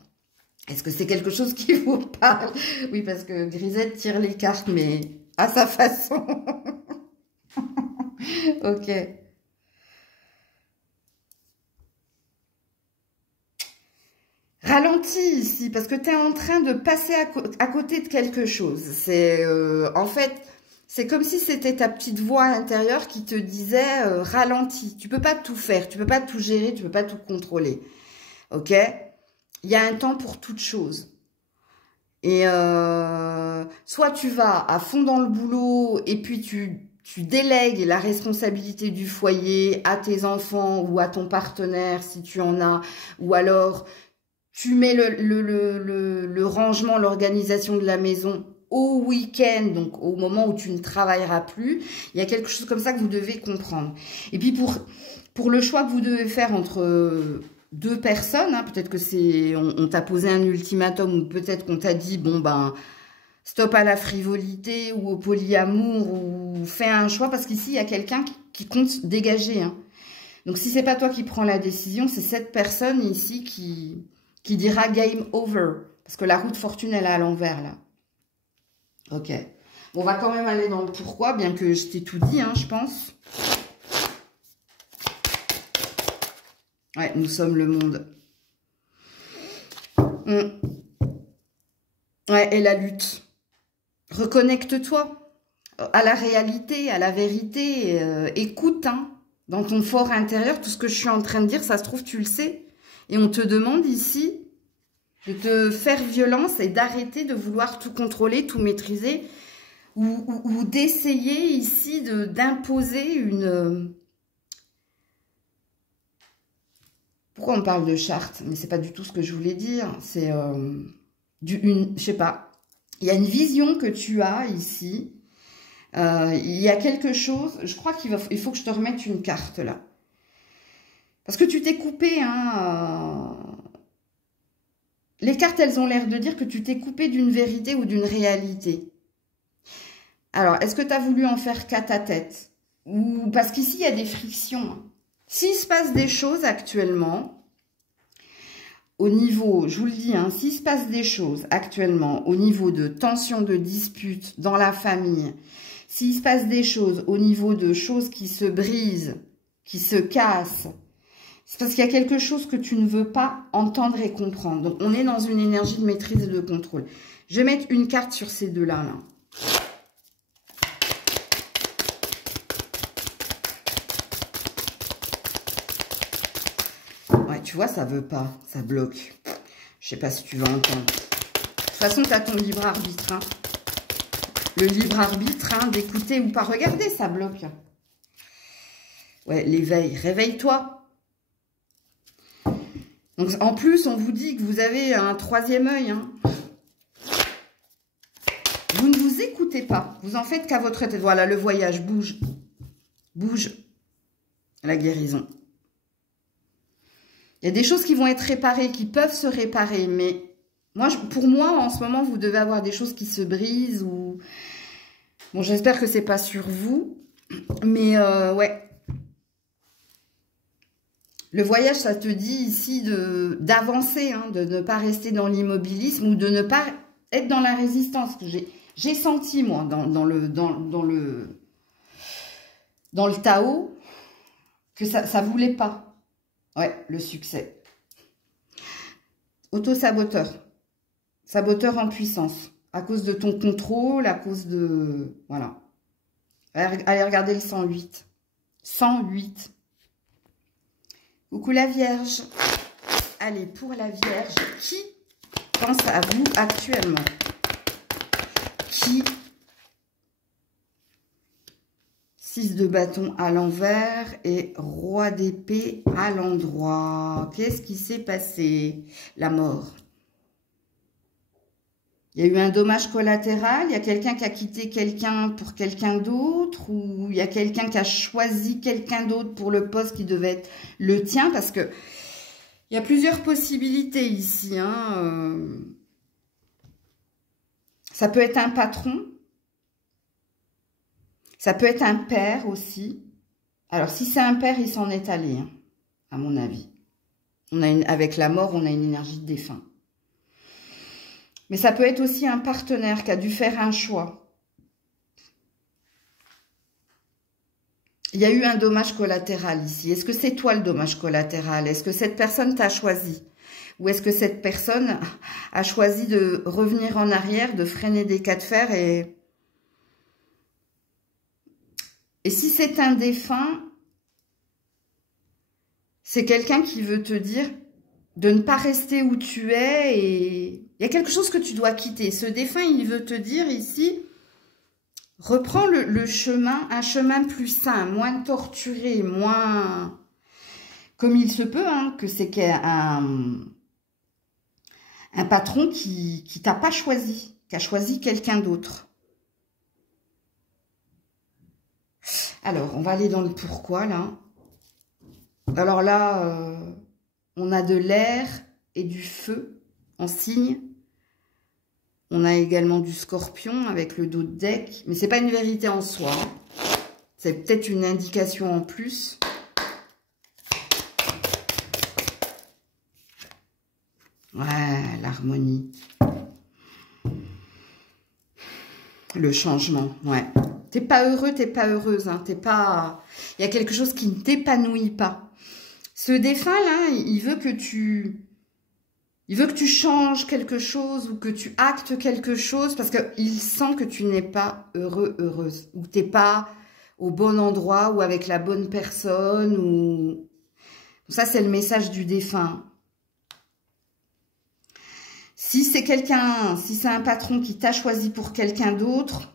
Est-ce que c'est quelque chose qui vous parle? Oui, parce que Grisette tire les cartes, mais à sa façon. Ok. Ralentis ici, parce que tu es en train de passer à côté de quelque chose. C'est en fait, c'est comme si c'était ta petite voix intérieure qui te disait ralentis. Tu peux pas tout faire, tu peux pas tout gérer, tu peux pas tout contrôler. Ok? Il y a un temps pour toute chose. Et soit tu vas à fond dans le boulot et puis tu délègues la responsabilité du foyer à tes enfants ou à ton partenaire si tu en as, ou alors tu mets le rangement, l'organisation de la maison au week-end, donc au moment où tu ne travailleras plus. Il y a quelque chose comme ça que vous devez comprendre. Et puis pour le choix que vous devez faire entre deux personnes, hein, peut-être que on t'a posé un ultimatum, ou peut-être qu'on t'a dit, bon ben, stop à la frivolité ou au polyamour, ou fais un choix, parce qu'ici, il y a quelqu'un qui compte dégager. Hein. Donc si c'est pas toi qui prends la décision, c'est cette personne ici qui dira game over. Parce que la roue de fortune, elle est à l'envers, là. Ok. Bon, on va quand même aller dans le pourquoi, bien que je t'ai tout dit, hein, je pense. Ouais, nous sommes le monde. Ouais, et la lutte. Reconnecte-toi à la réalité, à la vérité. Écoute, hein, dans ton fort intérieur, tout ce que je suis en train de dire, ça se trouve, tu le sais. Et on te demande ici de te faire violence et d'arrêter de vouloir tout contrôler, tout maîtriser, ou d'essayer ici d'imposer une... Pourquoi on parle de charte? Mais c'est pas du tout ce que je voulais dire. C'est je sais pas. Il y a une vision que tu as ici. Il y a quelque chose. Je crois il faut que je te remette une carte là. Parce que tu t'es coupé, hein. Les cartes, elles ont l'air de dire que tu t'es coupé d'une vérité ou d'une réalité. Alors, est-ce que tu as voulu en faire qu'à ta tête? Ou parce qu'ici, il y a des frictions. S'il se passe des choses actuellement, au niveau, je vous le dis, hein, s'il se passe des choses actuellement au niveau de tension, de disputes dans la famille, s'il se passe des choses au niveau de choses qui se brisent qui se casse, c'est parce qu'il y a quelque chose que tu ne veux pas entendre et comprendre. Donc, on est dans une énergie de maîtrise et de contrôle. Je vais mettre une carte sur ces deux-là, là. Ouais, tu vois, ça veut pas, ça bloque. Je sais pas si tu vas entendre. De toute façon, tu as ton libre arbitre, hein. Le libre arbitre, hein, d'écouter ou pas. Regardez, ça bloque. Ouais, l'éveil. Réveille-toi. Donc, en plus, on vous dit que vous avez un troisième œil. Hein. Vous ne vous écoutez pas. Vous en faites qu'à votre tête. Voilà, le voyage bouge. Bouge. La guérison. Il y a des choses qui vont être réparées, qui peuvent se réparer. Mais moi, pour moi, en ce moment, vous devez avoir des choses qui se brisent. Ou... Bon, j'espère que c'est pas sur vous. Mais ouais. Le voyage, ça te dit ici d'avancer, hein, de ne pas rester dans l'immobilisme ou de ne pas être dans la résistance. J'ai senti, moi, dans le Tao, que ça ne voulait pas. Ouais, le succès. Auto-saboteur. Saboteur en puissance. À cause de ton contrôle, à cause de... Voilà. Allez regarder le 108. 108. Coucou la Vierge. Allez, pour la Vierge, qui pense à vous actuellement? Qui? 6 de bâton à l'envers et roi d'épée à l'endroit. Qu'est-ce qui s'est passé? La mort. Il y a eu un dommage collatéral, il y a quelqu'un qui a quitté quelqu'un pour quelqu'un d'autre, ou il y a quelqu'un qui a choisi quelqu'un d'autre pour le poste qui devait être le tien, parce que il y a plusieurs possibilités ici. Hein. Ça peut être un patron, ça peut être un père aussi. Alors, si c'est un père, il s'en est allé, hein, à mon avis. Avec la mort, on a une énergie de défunt. Mais ça peut être aussi un partenaire qui a dû faire un choix. Il y a eu un dommage collatéral ici. Est-ce que c'est toi le dommage collatéral? Est-ce que cette personne t'a choisi? Ou est-ce que cette personne a choisi de revenir en arrière, de freiner des cas de fer et si c'est un défunt, c'est quelqu'un qui veut te dire de ne pas rester où tu es et il y a quelque chose que tu dois quitter. Ce défunt, il veut te dire ici, reprends le chemin, un chemin plus sain, moins torturé, moins comme il se peut, hein, que c'est un patron qui t'a pas choisi, qui a choisi quelqu'un d'autre. Alors, on va aller dans le pourquoi, là. Alors là, on a de l'air et du feu en signe. On a également du scorpion avec le dos de deck. Mais c'est pas une vérité en soi. Hein. C'est peut-être une indication en plus. Ouais, l'harmonie. Le changement, ouais. T'es pas heureux, t'es pas heureuse. Hein. T'es pas... Il y a quelque chose qui ne t'épanouit pas. Ce défunt-là, il veut que tu changes quelque chose ou que tu actes quelque chose parce qu'il sent que tu n'es pas heureux, heureuse. Ou que tu n'es pas au bon endroit ou avec la bonne personne. Ou... Ça, c'est le message du défunt. Si c'est quelqu'un, si c'est un patron qui t'a choisi pour quelqu'un d'autre,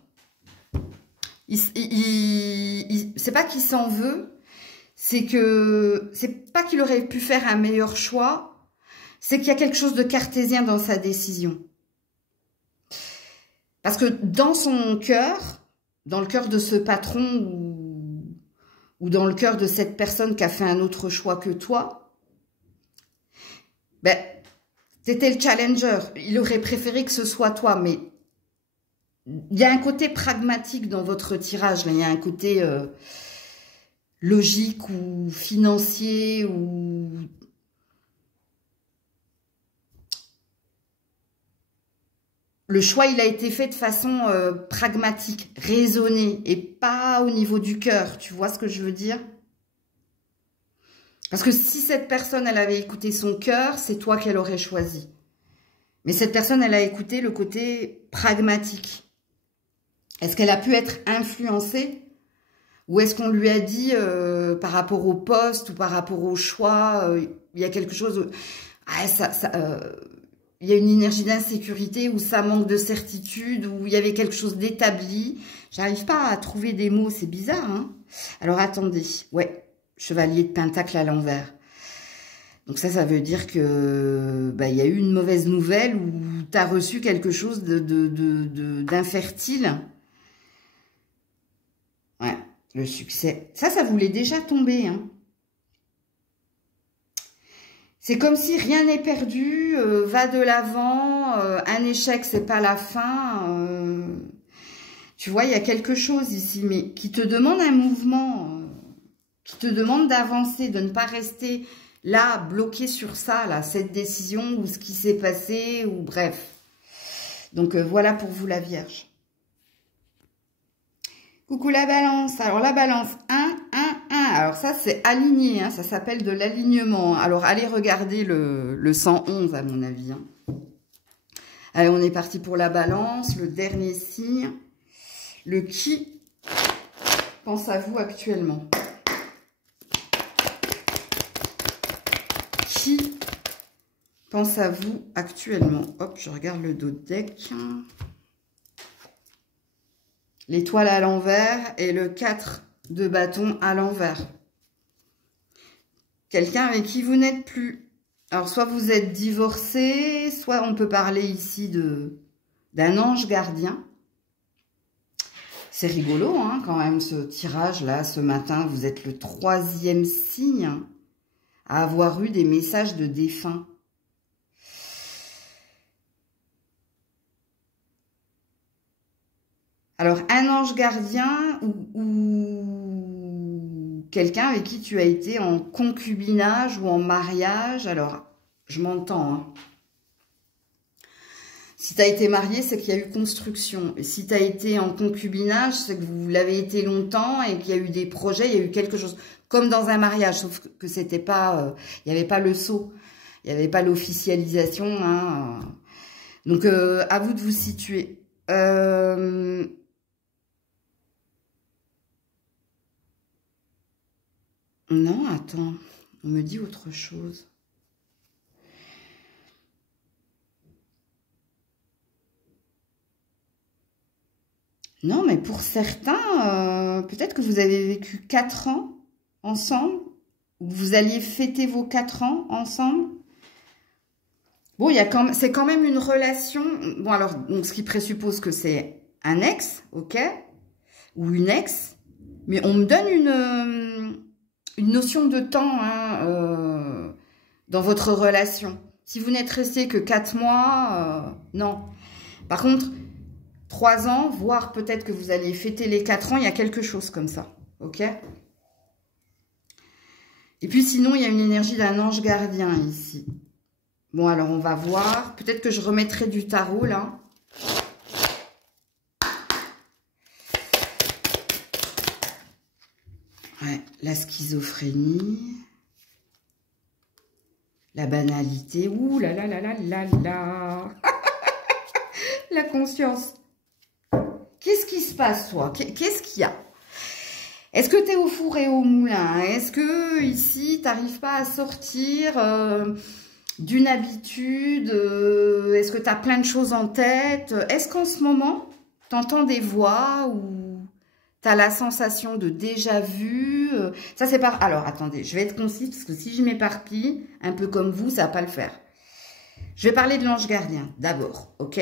c'est pas qu'il s'en veut. C'est pas qu'il aurait pu faire un meilleur choix, c'est qu'il y a quelque chose de cartésien dans sa décision. Parce que dans son cœur, dans le cœur de ce patron ou dans le cœur de cette personne qui a fait un autre choix que toi, ben, t'étais le challenger. Il aurait préféré que ce soit toi, mais il y a un côté pragmatique dans votre tirage. Là. Il y a un côté... logique ou financier ou le choix il a été fait de façon pragmatique, raisonnée et pas au niveau du cœur, tu vois ce que je veux dire? Parce que si cette personne, elle avait écouté son cœur, c'est toi qu'elle aurait choisi. Mais cette personne, elle a écouté le côté pragmatique. Est-ce qu'elle a pu être influencée? Ou est-ce qu'on lui a dit, par rapport au poste ou par rapport au choix, il y a quelque chose... il y a une énergie d'insécurité, ou ça manque de certitude, ou il y avait quelque chose d'établi. J'arrive pas à trouver des mots, c'est bizarre, hein? Alors, attendez. Ouais, chevalier de pentacle à l'envers. Donc ça veut dire que il y a eu une mauvaise nouvelle, ou tu as reçu quelque chose d'infertile. Ouais, le succès. Ça voulait déjà tomber, hein. C'est comme si rien n'est perdu, va de l'avant, un échec, c'est pas la fin. Tu vois, il y a quelque chose ici, mais qui te demande un mouvement, qui te demande d'avancer, de ne pas rester là, bloqué sur ça, là, cette décision, ou ce qui s'est passé, ou bref. Donc, voilà pour vous, la Vierge. Coucou la Balance. Alors, la Balance, 1, 1, 1. Alors, ça, c'est aligné, hein, ça s'appelle de l'alignement. Alors, allez regarder le 111, à mon avis. Hein. Allez, on est parti pour la Balance, le dernier signe. Le qui pense à vous actuellement? Qui pense à vous actuellement? Hop, je regarde le dos de deck. L'étoile à l'envers et le 4 de bâton à l'envers. Quelqu'un avec qui vous n'êtes plus. Alors, soit vous êtes divorcé, soit on peut parler ici d'un ange gardien. C'est rigolo, hein, quand même, ce tirage-là, ce matin. Vous êtes le 3e signe à avoir eu des messages de défunts. Alors, un ange gardien ou quelqu'un avec qui tu as été en concubinage ou en mariage. Alors, je m'entends. Hein. Si tu as été marié, c'est qu'il y a eu construction. Et si tu as été en concubinage, c'est que vous l'avez été longtemps et qu'il y a eu des projets, il y a eu quelque chose. Comme dans un mariage, sauf que c'était pas... il n'y avait pas le sceau. Il n'y avait pas l'officialisation. Hein. Donc, à vous de vous situer. Non, attends, on me dit autre chose. Non, mais pour certains, peut-être que vous avez vécu 4 ans ensemble, ou vous alliez fêter vos 4 ans ensemble. Bon, c'est quand même une relation. Bon, alors, donc, ce qui présuppose que c'est un ex, ok, ou une ex, mais on me donne une notion de temps hein, dans votre relation. Si vous n'êtes resté que 4 mois, non. Par contre, 3 ans, voire peut-être que vous allez fêter les 4 ans, il y a quelque chose comme ça. Ok? Et puis sinon, il y a une énergie d'un ange gardien ici. Bon, alors on va voir. Peut-être que je remettrai du tarot là. Ouais, la schizophrénie, la banalité, ouh là là là là là là, la conscience. Qu'est-ce qui se passe, toi? Qu'est-ce qu'il y a? Est-ce que tu es au four et au moulin? Est-ce que ici, tu n'arrives pas à sortir d'une habitude? Est-ce que tu as plein de choses en tête? Est-ce qu'en ce moment, tu entends des voix ou... tu as la sensation de déjà vu. Ça, c'est pas... Alors, attendez, je vais être concise parce que si je m'éparpille, un peu comme vous, ça va pas le faire. Je vais parler de l'ange gardien, d'abord, ok?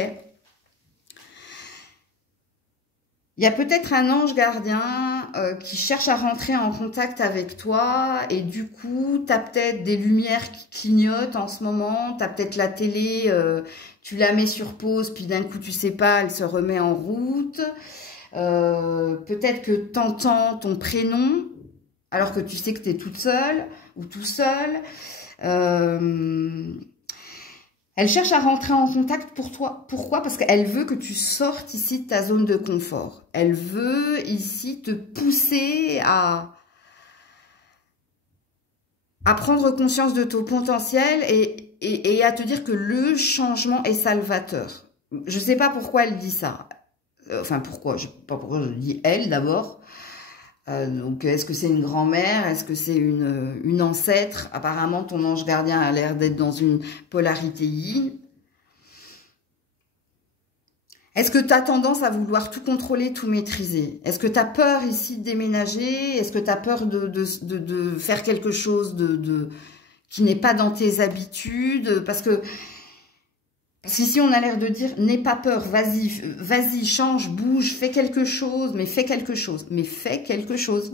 Il y a peut-être un ange gardien qui cherche à rentrer en contact avec toi et du coup, tu as peut-être des lumières qui clignotent en ce moment, tu as peut-être la télé, tu la mets sur pause, puis d'un coup, tu sais pas, elle se remet en route. Peut-être que tu entends ton prénom alors que tu sais que tu es toute seule ou tout seul. Elle cherche à rentrer en contact pour toi. Pourquoi? Parce qu'elle veut que tu sortes ici de ta zone de confort. Elle veut ici te pousser à à prendre conscience de ton potentiel et à te dire que le changement est salvateur. Je ne sais pas pourquoi elle dit ça. Enfin, pourquoi? Je sais pas pourquoi je dis elle d'abord. Donc, est-ce que c'est une grand-mère? Est-ce que c'est une ancêtre? Apparemment, ton ange gardien a l'air d'être dans une polarité yin. Est-ce que tu as tendance à vouloir tout contrôler, tout maîtriser? Est-ce que tu as peur ici de déménager? Est-ce que tu as peur de faire quelque chose qui n'est pas dans tes habitudes? Parce qu'ici, on a l'air de dire, n'aie pas peur, vas-y, change, bouge, fais quelque chose, mais fais quelque chose, mais fais quelque chose.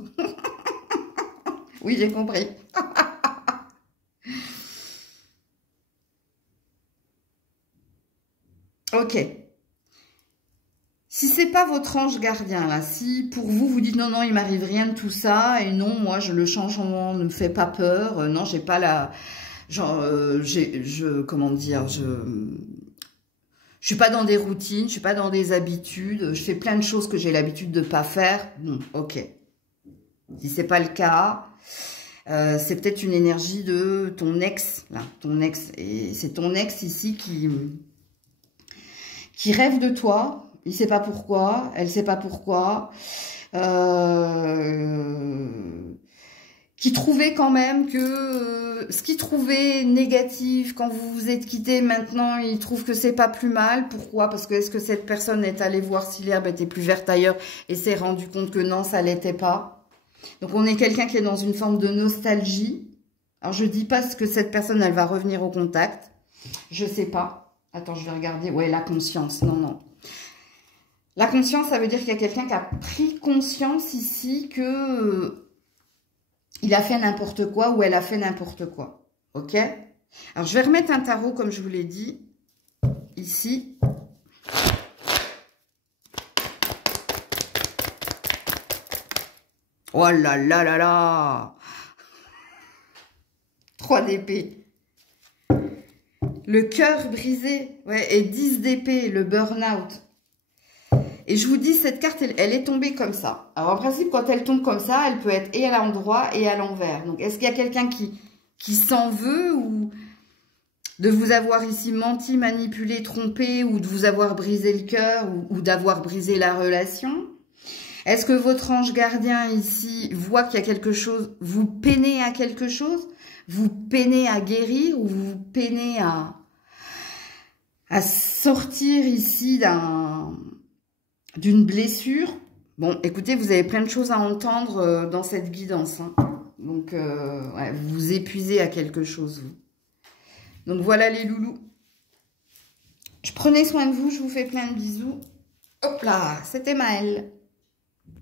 Oui, j'ai compris. Ok. Si c'est pas votre ange gardien, là, si pour vous, vous dites non, non, il m'arrive rien de tout ça, et non, moi, le changement ne me fait pas peur, non, j'ai pas la... Genre, comment dire, je suis pas dans des routines, je suis pas dans des habitudes, je fais plein de choses que j'ai l'habitude de pas faire. Bon, ok. Si c'est pas le cas, c'est peut-être une énergie de ton ex, là, ton ex. Et c'est ton ex ici qui rêve de toi. Il sait pas pourquoi, elle sait pas pourquoi. Qui trouvait quand même que ce qu'il trouvait négatif quand vous vous êtes quittés, maintenant il trouve que c'est pas plus mal. Pourquoi? Parce que est-ce que cette personne est allée voir si l'herbe était plus verte ailleurs et s'est rendu compte que non, ça l'était pas. Donc on est quelqu'un qui est dans une forme de nostalgie. Alors je dis pas ce que cette personne elle va revenir au contact. Je sais pas. Attends, je vais regarder. Ouais, la conscience. Non, non. La conscience, ça veut dire qu'il y a quelqu'un qui a pris conscience ici que il a fait n'importe quoi ou elle a fait n'importe quoi. Ok? Alors, je vais remettre un tarot, comme je vous l'ai dit, ici. Oh là là là là! 3 d'épée. Le cœur brisé. Ouais, et 10 d'épée, le burn-out. Et je vous dis, cette carte, elle est tombée comme ça. Alors, en principe, quand elle tombe comme ça, elle peut être et à l'endroit et à l'envers. Donc, est-ce qu'il y a quelqu'un qui s'en veut ou de vous avoir ici menti, manipulé, trompé ou de vous avoir brisé le cœur ou d'avoir brisé la relation? Est-ce que votre ange gardien ici voit qu'il y a quelque chose, vous peinez à quelque chose? Vous peinez à guérir ou vous peinez à sortir ici d'une blessure? Bon, écoutez, vous avez plein de choses à entendre dans cette guidance. Hein. Donc, ouais, vous vous épuisez à quelque chose. Vous. Donc, voilà les loulous. Prenez soin de vous, je vous fais plein de bisous. Hop là, c'était Maëlle.